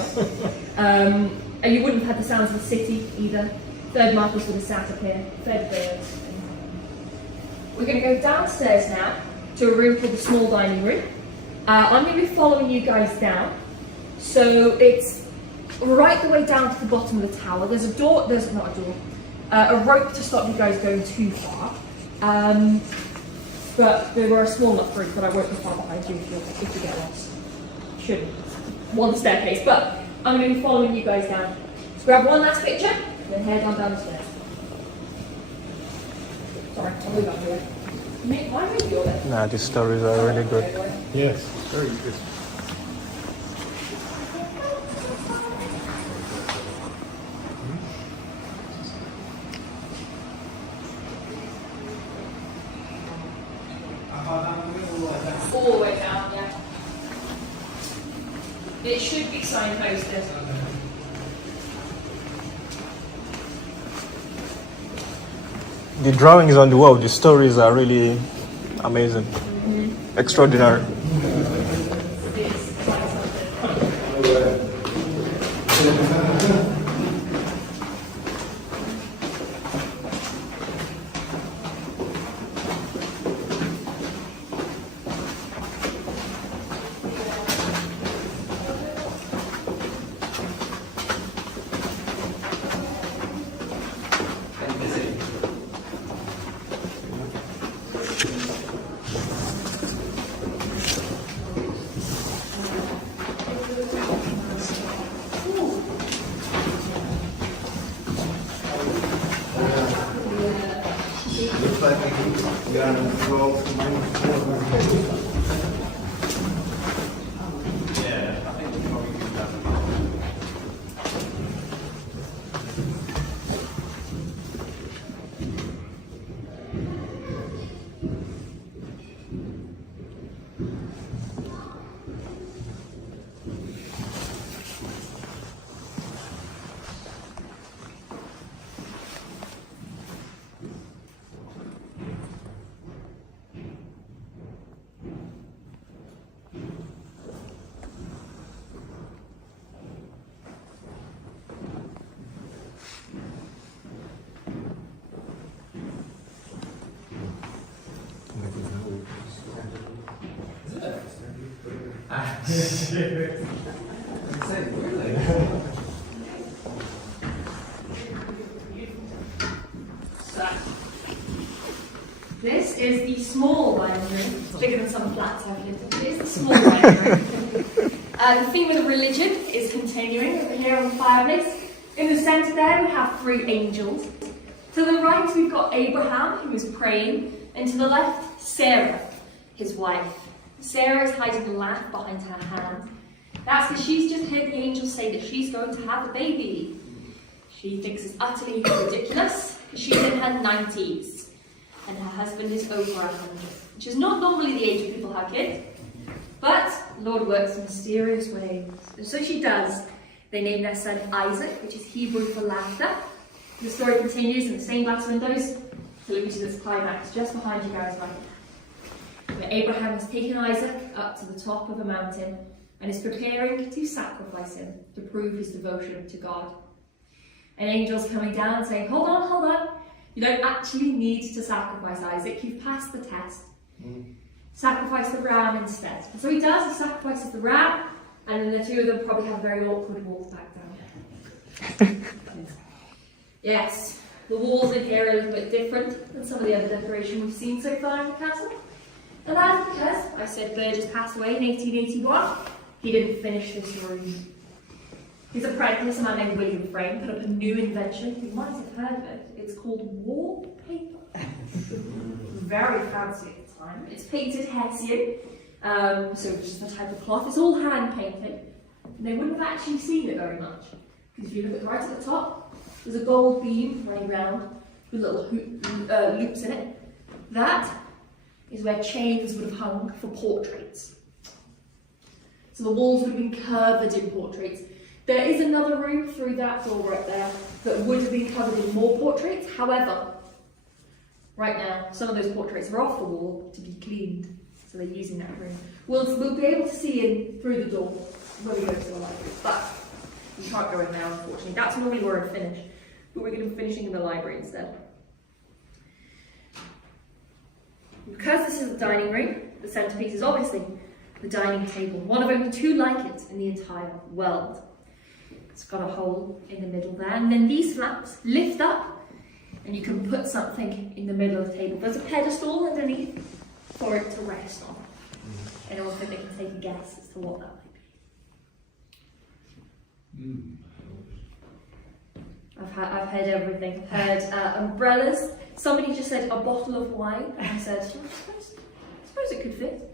on. And you wouldn't have had the sounds of the city either. Third Marcus would have sat up here, fed birds. We're going to go downstairs now to a room called the small dining room. I'm going to be following you guys down. So it's right the way down to the bottom of the tower. There's a door, there's not a door, a rope to stop you guys going too far. But there were a small enough group that I won't be far behind you if you get lost. Shouldn't. One staircase, but I'm going to be following you guys down. So grab one last picture, then head on down the stairs. Sorry, I'll leave that here. Mate, why are you there? Nah, these stories are really good. Yes, very good. All the way down, yeah. It should be signposted. The drawings on the wall, the stories are really amazing. Extraordinary. This is the small dining room. It's bigger than some flats I've lived in. It is the small dining room. The theme of the religion is continuing over here on the fireplace. In the centre there we have 3 angels. To the right we've got Abraham, who is praying, and to the left Sarah, his wife. Sarah is hiding a lamp behind her hand. That's because she's just heard the angels say that she's going to have a baby. She thinks it's utterly ridiculous because she's in her 90s and her husband is over 100, which is not normally the age when people have kids. But the Lord works in mysterious ways. And so she does. They name their son Isaac, which is Hebrew for laughter. The story continues in the stained glass windows till it reaches its climax just behind you guys right, where Abraham has taken Isaac up to the top of a mountain and is preparing to sacrifice him to prove his devotion to God. An angel's coming down and saying, hold on, hold on. You don't actually need to sacrifice Isaac. You've passed the test. Sacrifice the ram instead. And so he does, he sacrifices the ram, and then the two of them probably have a very awkward walk back down. Yes, the walls in here are a little bit different than some of the other decoration we've seen so far in the castle. And that's because I said Burges passed away in 1881. He didn't finish this room. His apprentice, a man named William Frame, put up a new invention. You might have heard of it. It's called wallpaper. Very fancy at the time. It's painted Hessian, so it's just a type of cloth. It's all hand painted. And they wouldn't have actually seen it very much. Because if you look at right at the top, there's a gold beam running round with little loops in it. That is where chains would have hung for portraits. So the walls would have been curved in portraits. There is another room through that door right there that would have been covered in more portraits. However, right now, some of those portraits are off the wall to be cleaned. So they're using that room. We'll be able to see in through the door when we go to the library. But we can't go in now, unfortunately. That's normally where I'd finish. But we're going to be finishing in the library instead. Because this is the dining room, the centrepiece is obviously the dining table. One of only two like it in the entire world. It's got a hole in the middle there, and then these flaps lift up, and you can put something in the middle of the table. There's a pedestal underneath for it to rest on. Anyone think they can take a guess as to what that might be? I've heard everything. Heard umbrellas. Somebody just said a bottle of wine, and I said, I suppose it could fit.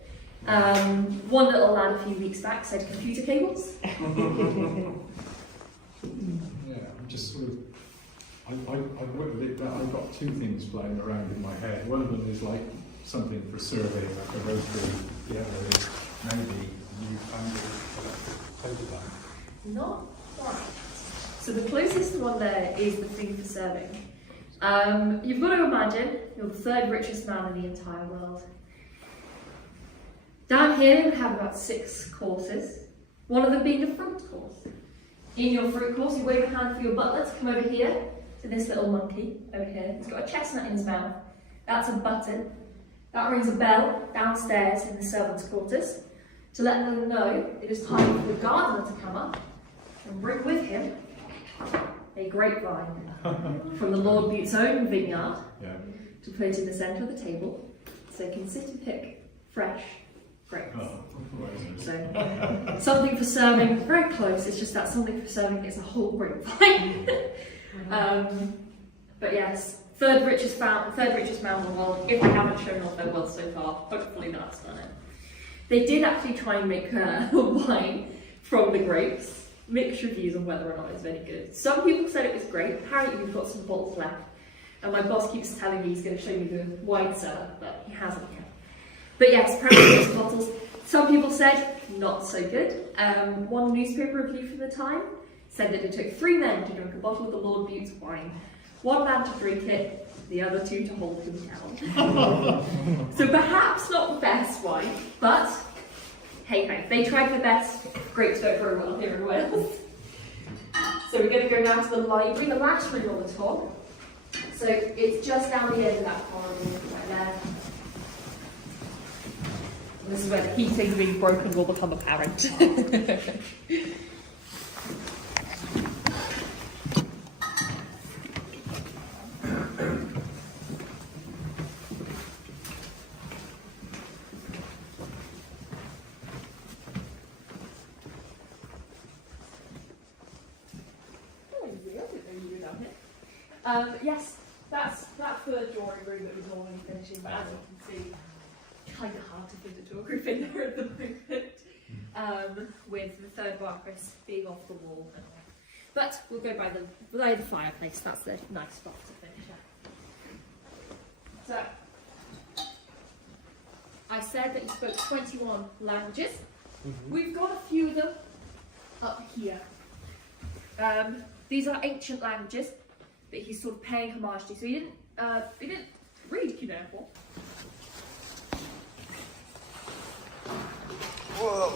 One little lad a few weeks back said computer cables. Yeah, I'm just sort of. I've worked with it, but I've got two things flying around in my head. One of them is like something for surveying, like a rotary. The other is maybe you found it photograph. Not quite. So the closest one there is the thing for serving. You've got to imagine you're the third richest man in the entire world. Down here we have about 6 courses, one of them being the fruit course. In your fruit course, you wave a hand for your butler to come over here to this little monkey over here. He's got a chestnut in his mouth. That's a button. That rings a bell downstairs in the servants' quarters to let them know it is time for the gardener to come up and bring with him a grapevine from the Lord Bute's own vineyard to put in the centre of the table so they can sit and pick fresh grapes. So something for serving, very close, it's just that something for serving is a whole grapevine. But yes, third richest man in the world. If they haven't shown off their wealth so far, hopefully that's done it. They did actually try and make wine from the grapes. Mixed reviews on whether or not it's very good. Some people said it was great. Apparently we've got some bottles left. And my boss keeps telling me he's going to show me the wine cellar, but he hasn't yet. But yes, apparently there's bottles. Some people said not so good. One newspaper review from the time said that it took 3 men to drink a bottle of the Lord Bute's wine. 1 man to drink it, the other 2 to hold him down. So perhaps not the best wine, but hey ho, they tried their best. Grapes don't grow well here in Wales. So we're going to go now to the library, the last room on the top. So it's just down the end of that corridor right there. And this is where the heating being broken will become apparent. Yes, that's that third drawing room that was normally finishing, but as you can see, kind of hard to fit into a Gryffindor at the moment, with the third Marquis being off the wall and all. But we'll go by the fireplace, that's the nice spot to finish at. So, I said that you spoke 21 languages. We've got a few of them up here. These are ancient languages that he's sort of paying homage to. So he didn't read, you know. Whoa.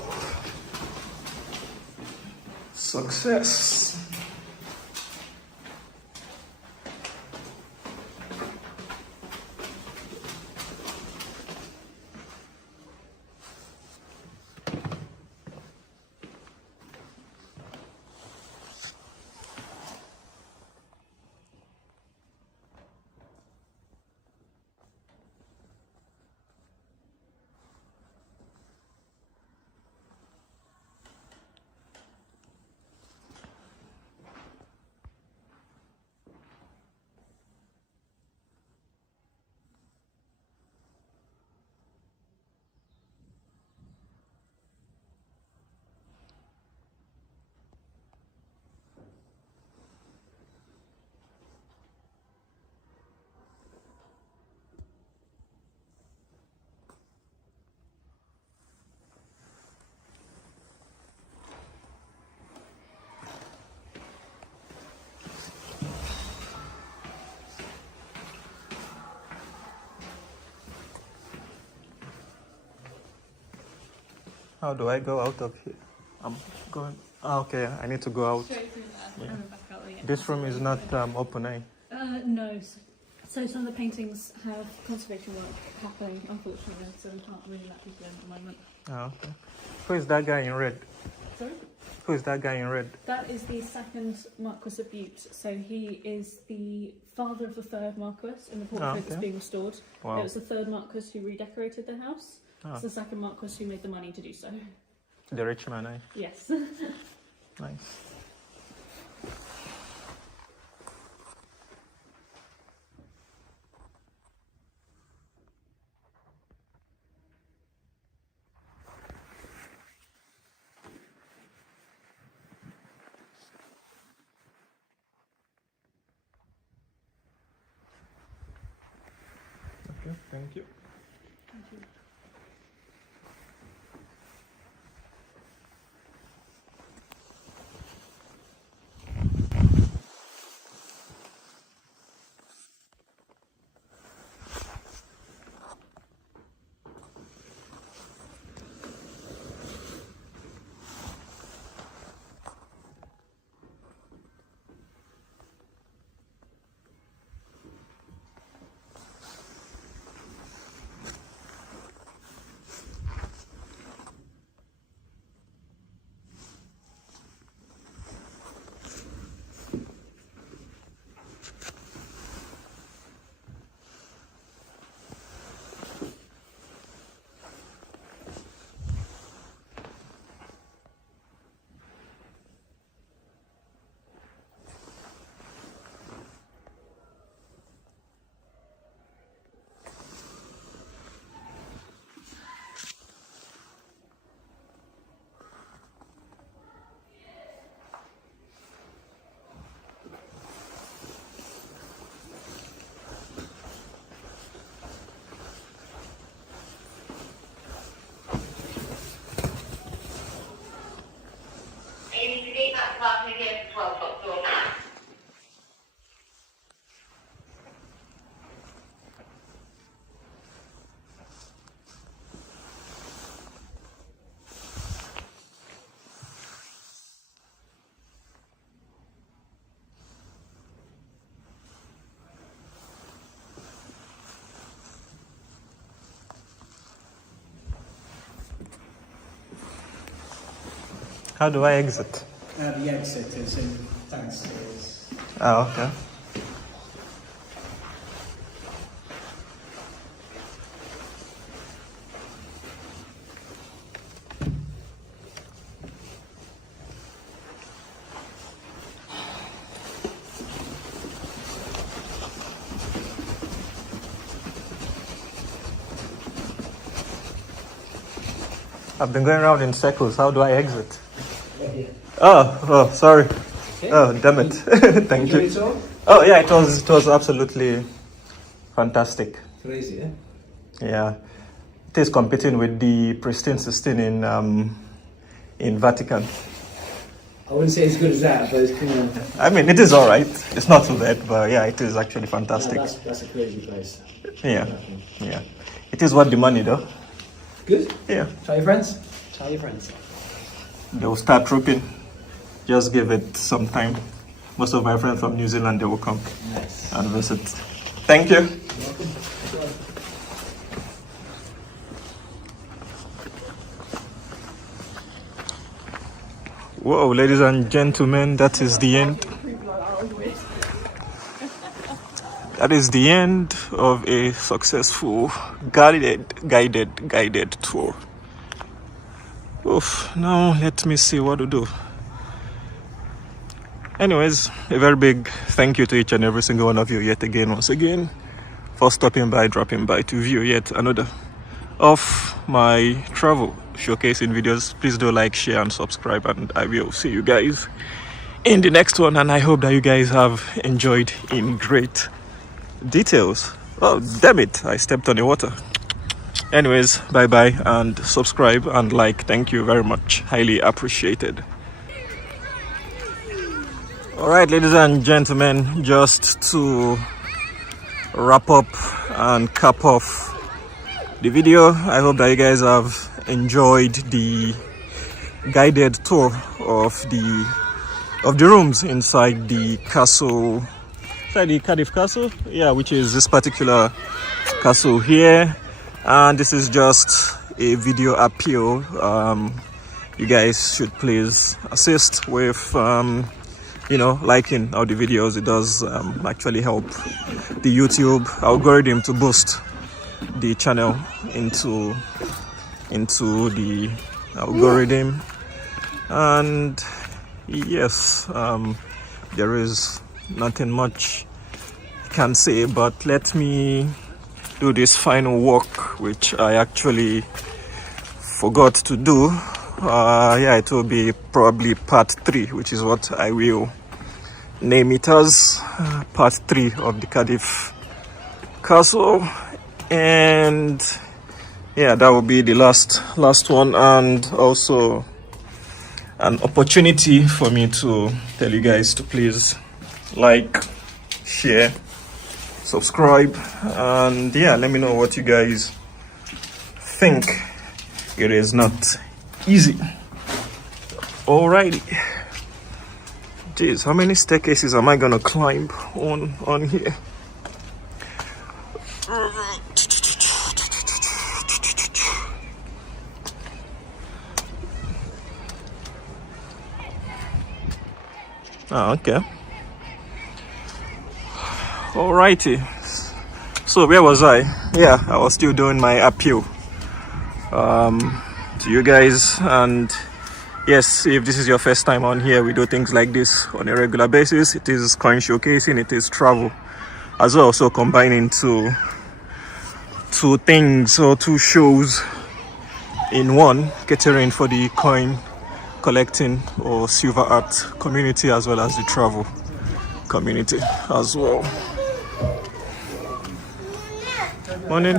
How do I go out of here? I'm going. Ah, okay, I need to go out. Straight through there and then back out again. This room is not open, eh? No. So some of the paintings have conservation work happening, unfortunately, so we can't really let people in at the moment. Ah, okay. Who is that guy in red? Sorry? Who is that guy in red? That is the second Marquis of Bute. So he is the father of the third Marquis in the portrait that's being restored. Wow. It was the third Marquis who redecorated the house. Ah. It's the second Marquis who made the money to do so. The rich man, eh? Yes. Nice. Okay, thank you. Thank you. How do I exit? The exit is in downstairs. Oh, okay. I've been going around in circles. How do I exit? Oh, sorry. Okay. Oh, damn it. Thank you. Enjoy it all? Oh, yeah, it was absolutely fantastic. Crazy, eh? Yeah. It is competing with the Pristine Sistine in Vatican. I wouldn't say as good as that, but it's kind of... I mean, it is all right. It's not too bad, but yeah, it is actually fantastic. No, that's a crazy place. Yeah, yeah. It is worth the money, though. Good? Yeah. Tell your friends. Tell your friends. They'll start trooping. Just give it some time. Most of my friends from New Zealand, they will come and visit. Thank you. Whoa, ladies and gentlemen, that is the end. That is the end of a successful guided tour. Oof, now let me see what to do. Anyways, a very big thank you to each and every single one of you yet again, once again, for stopping by, dropping by to view yet another of my travel showcasing videos. Please do like, share and subscribe, and I will see you guys in the next one, and I hope that you guys have enjoyed in great details. Oh, damn it, I stepped on the water. Anyways, bye bye, and subscribe and like. Thank you very much, highly appreciated. All right, ladies and gentlemen, just to wrap up and cap off the video, I hope that you guys have enjoyed the guided tour of the rooms inside the castle, inside the Cardiff Castle, yeah, which is this particular castle here. And this is just a video appeal. You guys should please assist with you know, liking all the videos. It does actually help the YouTube algorithm to boost the channel into the algorithm. And yes, there is nothing much I can say, but let me do this final walk, which I actually forgot to do. Yeah, it will be probably part 3, which is what I will name it as, part 3 of the Cardiff Castle. And yeah, that will be the last one, and also an opportunity for me to tell you guys to please like, share, subscribe, and yeah, let me know what you guys think. It is not easy. Alrighty. Jeez, how many staircases am I gonna climb on here? Oh, okay. Alrighty. So where was I? Yeah, I was still doing my appeal to you guys. And yes, if this is your first time on here, we do things like this on a regular basis. It is coin showcasing, it is travel as well, so combining two things or 2 shows in one, catering for the coin collecting or silver art community as well as the travel community as well. Morning.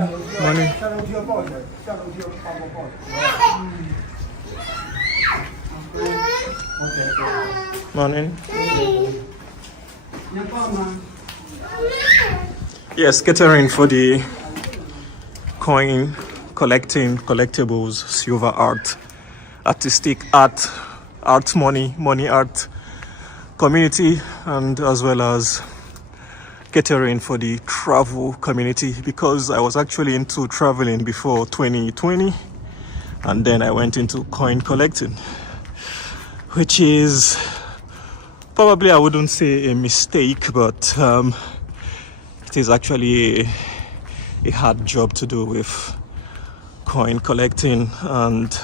Morning. Yes, catering for the coin collecting, collectibles, silver art, artistic art, money art community, and as well as catering for the travel community, because I was actually into traveling before 2020, and then I went into coin collecting, which is probably, I wouldn't say a mistake, but it is actually a hard job to do with coin collecting. And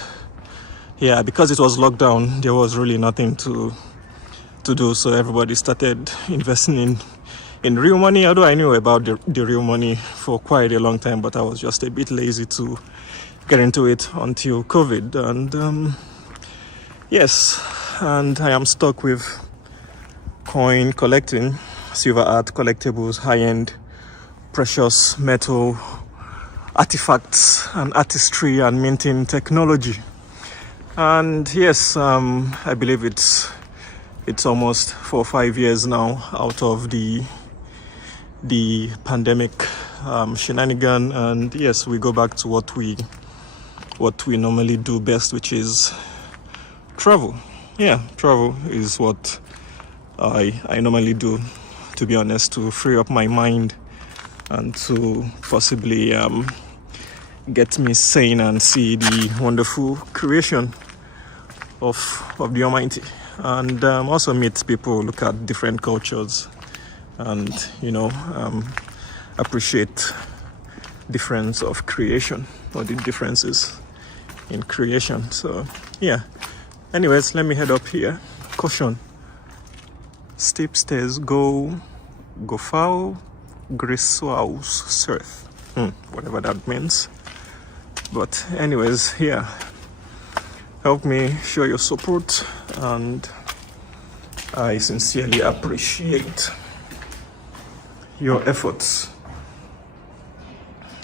yeah, because it was locked down, there was really nothing to do, so everybody started investing in real money. Although I knew about the real money for quite a long time, but I was just a bit lazy to get into it until COVID. And yes, and I am stuck with coin collecting, silver art, collectibles, high-end precious metal artifacts and artistry and minting technology. And yes, I believe it's almost 4 or 5 years now out of the pandemic shenanigan, and yes, we go back to what we normally do best, which is travel. Yeah, travel is what I normally do, to be honest, to free up my mind and to possibly get me sane and see the wonderful creation of the Almighty, and also meet people, look at different cultures, and appreciate difference of creation, or the differences in creation. So yeah, anyways, let me head up here. Caution, steep stairs, go foul, graceful surf, whatever that means. But anyways, yeah, help me show your support, and I sincerely appreciate your efforts.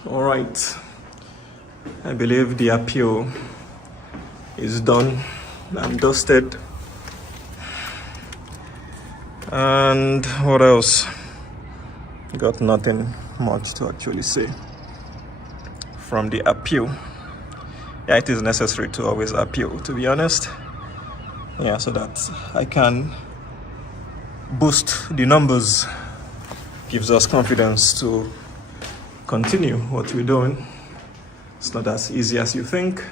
All right, I believe the appeal is done and dusted. And what else? Got nothing much to actually say from the appeal. yeah, it is necessary to always appeal, to be honest. Yeah, so that I can boost the numbers, gives us confidence to continue what we're doing. It's not as easy as you think.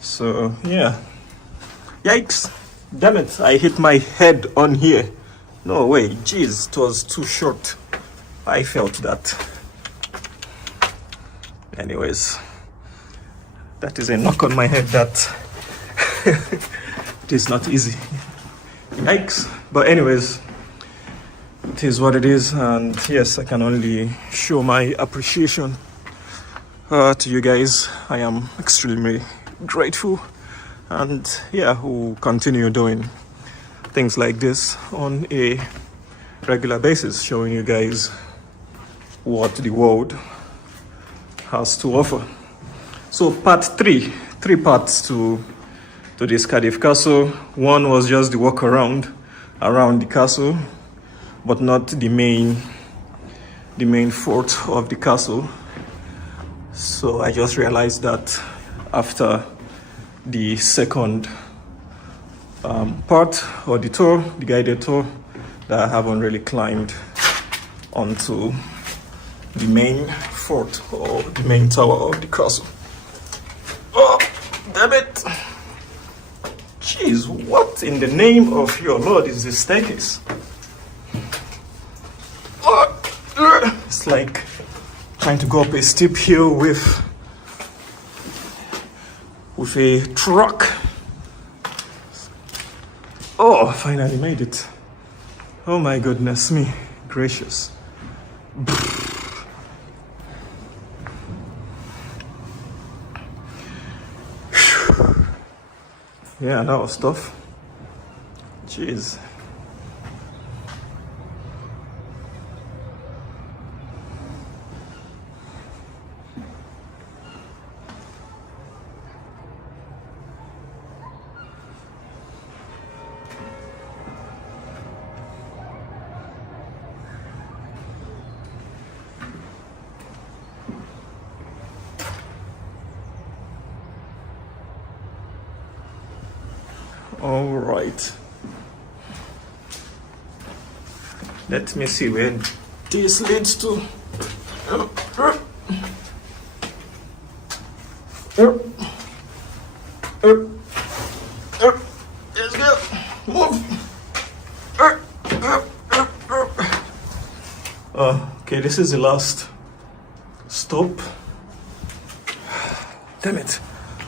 So yeah, yikes, damn it, I hit my head on here. No way, jeez, it was too short. I felt that. Anyways, that is a knock on my head that it is not easy. Yikes. But anyways, it is what it is, and yes, I can only show my appreciation to you guys. I am extremely grateful, and yeah, we'll continue doing things like this on a regular basis, showing you guys what the world has to offer. So part three parts to this Cardiff Castle. One was just the walk around the castle, but not the main fort of the castle. So I just realized that after the second part, or the tour, the guided tour, that I haven't really climbed onto the main fort or the main tower of the castle. Oh, damn it! Jeez, what in the name of your Lord is this staircase? It's like trying to go up a steep hill with a truck. Oh, I finally made it. Oh my goodness me gracious. Yeah, that was tough. Jeez. All right. Let me see where this leads to. Let's go. Move. Okay, this is the last stop. Damn it.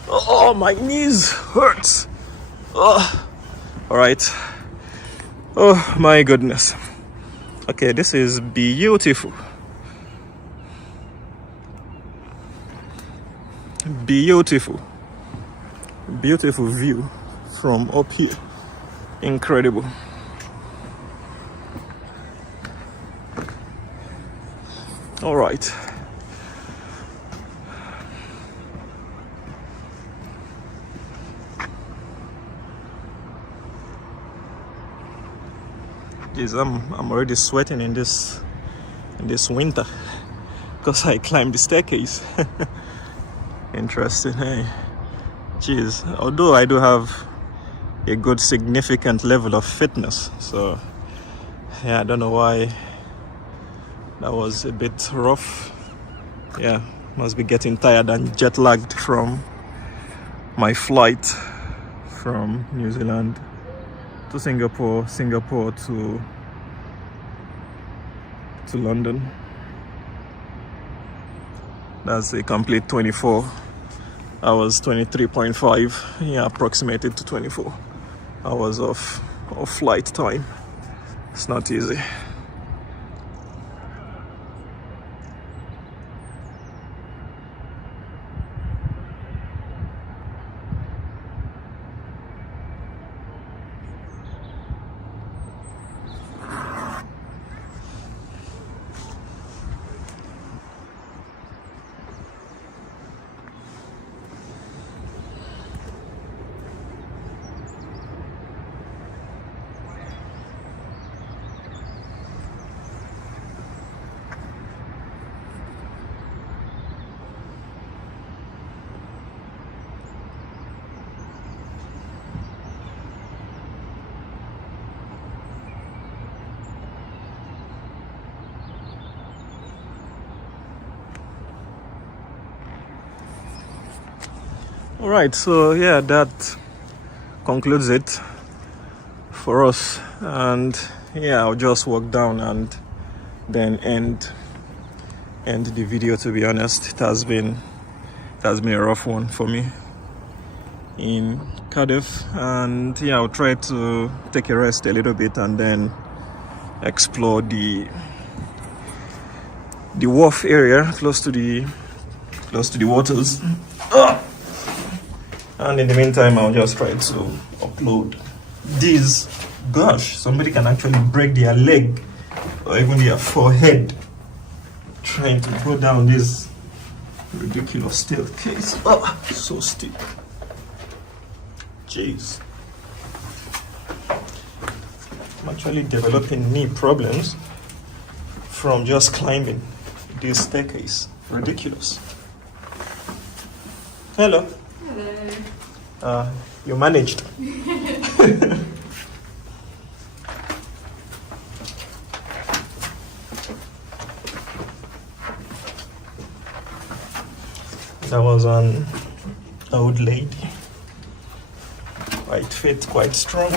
Oh, my knees hurts. Oh, all right. Oh my goodness. Okay, this is beautiful. Beautiful view from up here. Incredible. All right. Jeez, I'm already sweating in this winter because I climbed the staircase. Interesting, hey? Jeez, although I do have a good significant level of fitness, so yeah, I don't know why that was a bit rough. Yeah, must be getting tired and jet lagged from my flight from New Zealand to Singapore to London. That's a complete 24 hours, 23.5, yeah, approximated to 24 hours of flight time. It's not easy. All right, so yeah, that concludes it for us, and yeah, I'll just walk down and then end the video. To be honest, it has been a rough one for me in Cardiff, and yeah, I'll try to take a rest a little bit and then explore the wharf area close to the waters. And in the meantime, I'll just try to upload these. Gosh, somebody can actually break their leg or even their forehead trying to go down this ridiculous staircase. Oh, so steep. Jeez. I'm actually developing knee problems from just climbing this staircase. Ridiculous. Hello. Hello. You managed. That was an old lady. Quite fit, quite strong.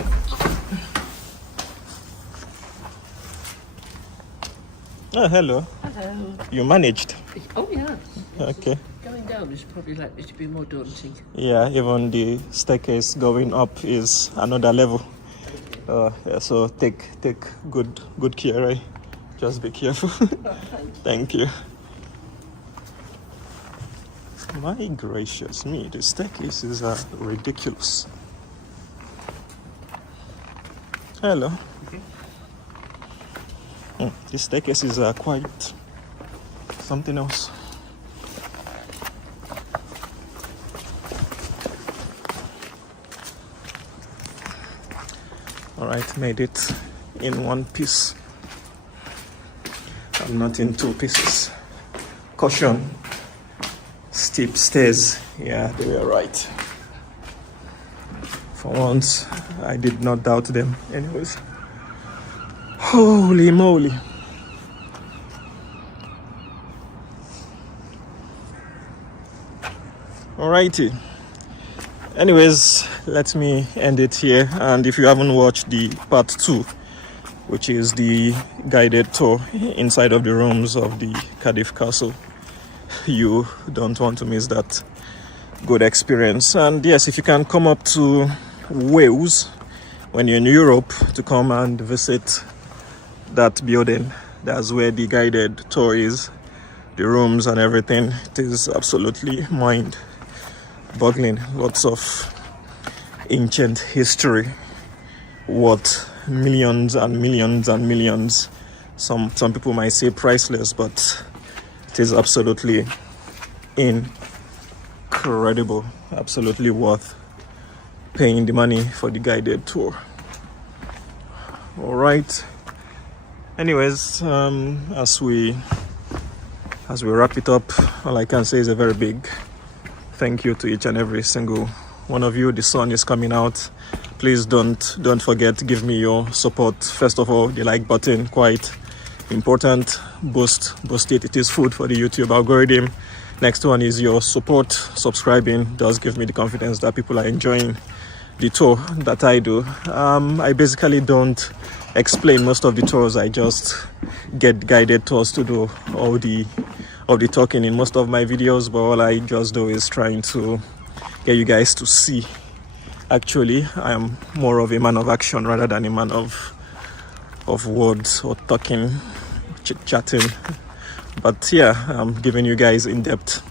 Oh, hello. Hello. You managed. Oh, yeah. Okay. Going down is probably likely to be more daunting. Yeah, even the staircase going up is another level. Yeah, so take good care, right? Just be careful. Thank you. My gracious me, the staircases are ridiculous. Hello. The staircases are quite something else. Alright, made it in one piece. I'm not in two pieces. Caution. Steep stairs. Yeah, they were right. For once, I did not doubt them. Anyways. Holy moly. Alrighty. Anyways, let me end it here. And if you haven't watched the part 2, which is the guided tour inside of the rooms of the Cardiff Castle, you don't want to miss that good experience. And yes, if you can come up to Wales when you're in Europe to come and visit that building, that's where the guided tour is, the rooms and everything. It is absolutely mind-boggling. Lots of ancient history worth millions and millions and millions. Some people might say priceless, but it is absolutely incredible, absolutely worth paying the money for the guided tour. All right. Anyways, as we wrap it up, all I can say is a very big thank you to each and every single one of you. The sun is coming out. Please don't forget to give me your support. First of all, the like button, quite important. Boost it. It is food for the YouTube algorithm. Next one is your support. Subscribing does give me the confidence that people are enjoying the tour that I do. I basically don't explain most of the tours. I just get guided tours to do all the talking in most of my videos, but all I just do is trying to get you guys to see. Actually, I am more of a man of action rather than a man of words or talking, chit-chatting. But yeah, I'm giving you guys in-depth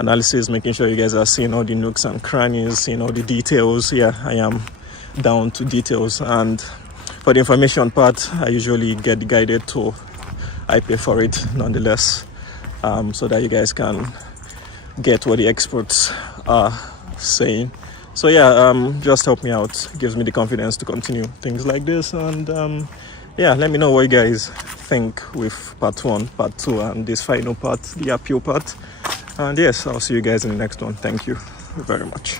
analysis, making sure you guys are seeing all the nooks and crannies, seeing all the details. Yeah, I am down to details. And for the information part, I usually get the guided tour. I pay for it nonetheless, so that you guys can get what the experts are saying. So yeah, just help me out. It gives me the confidence to continue things like this. And yeah, let me know what you guys think with part 1, part 2, and this final part, the appeal part. And yes, I'll see you guys in the next one. Thank you very much.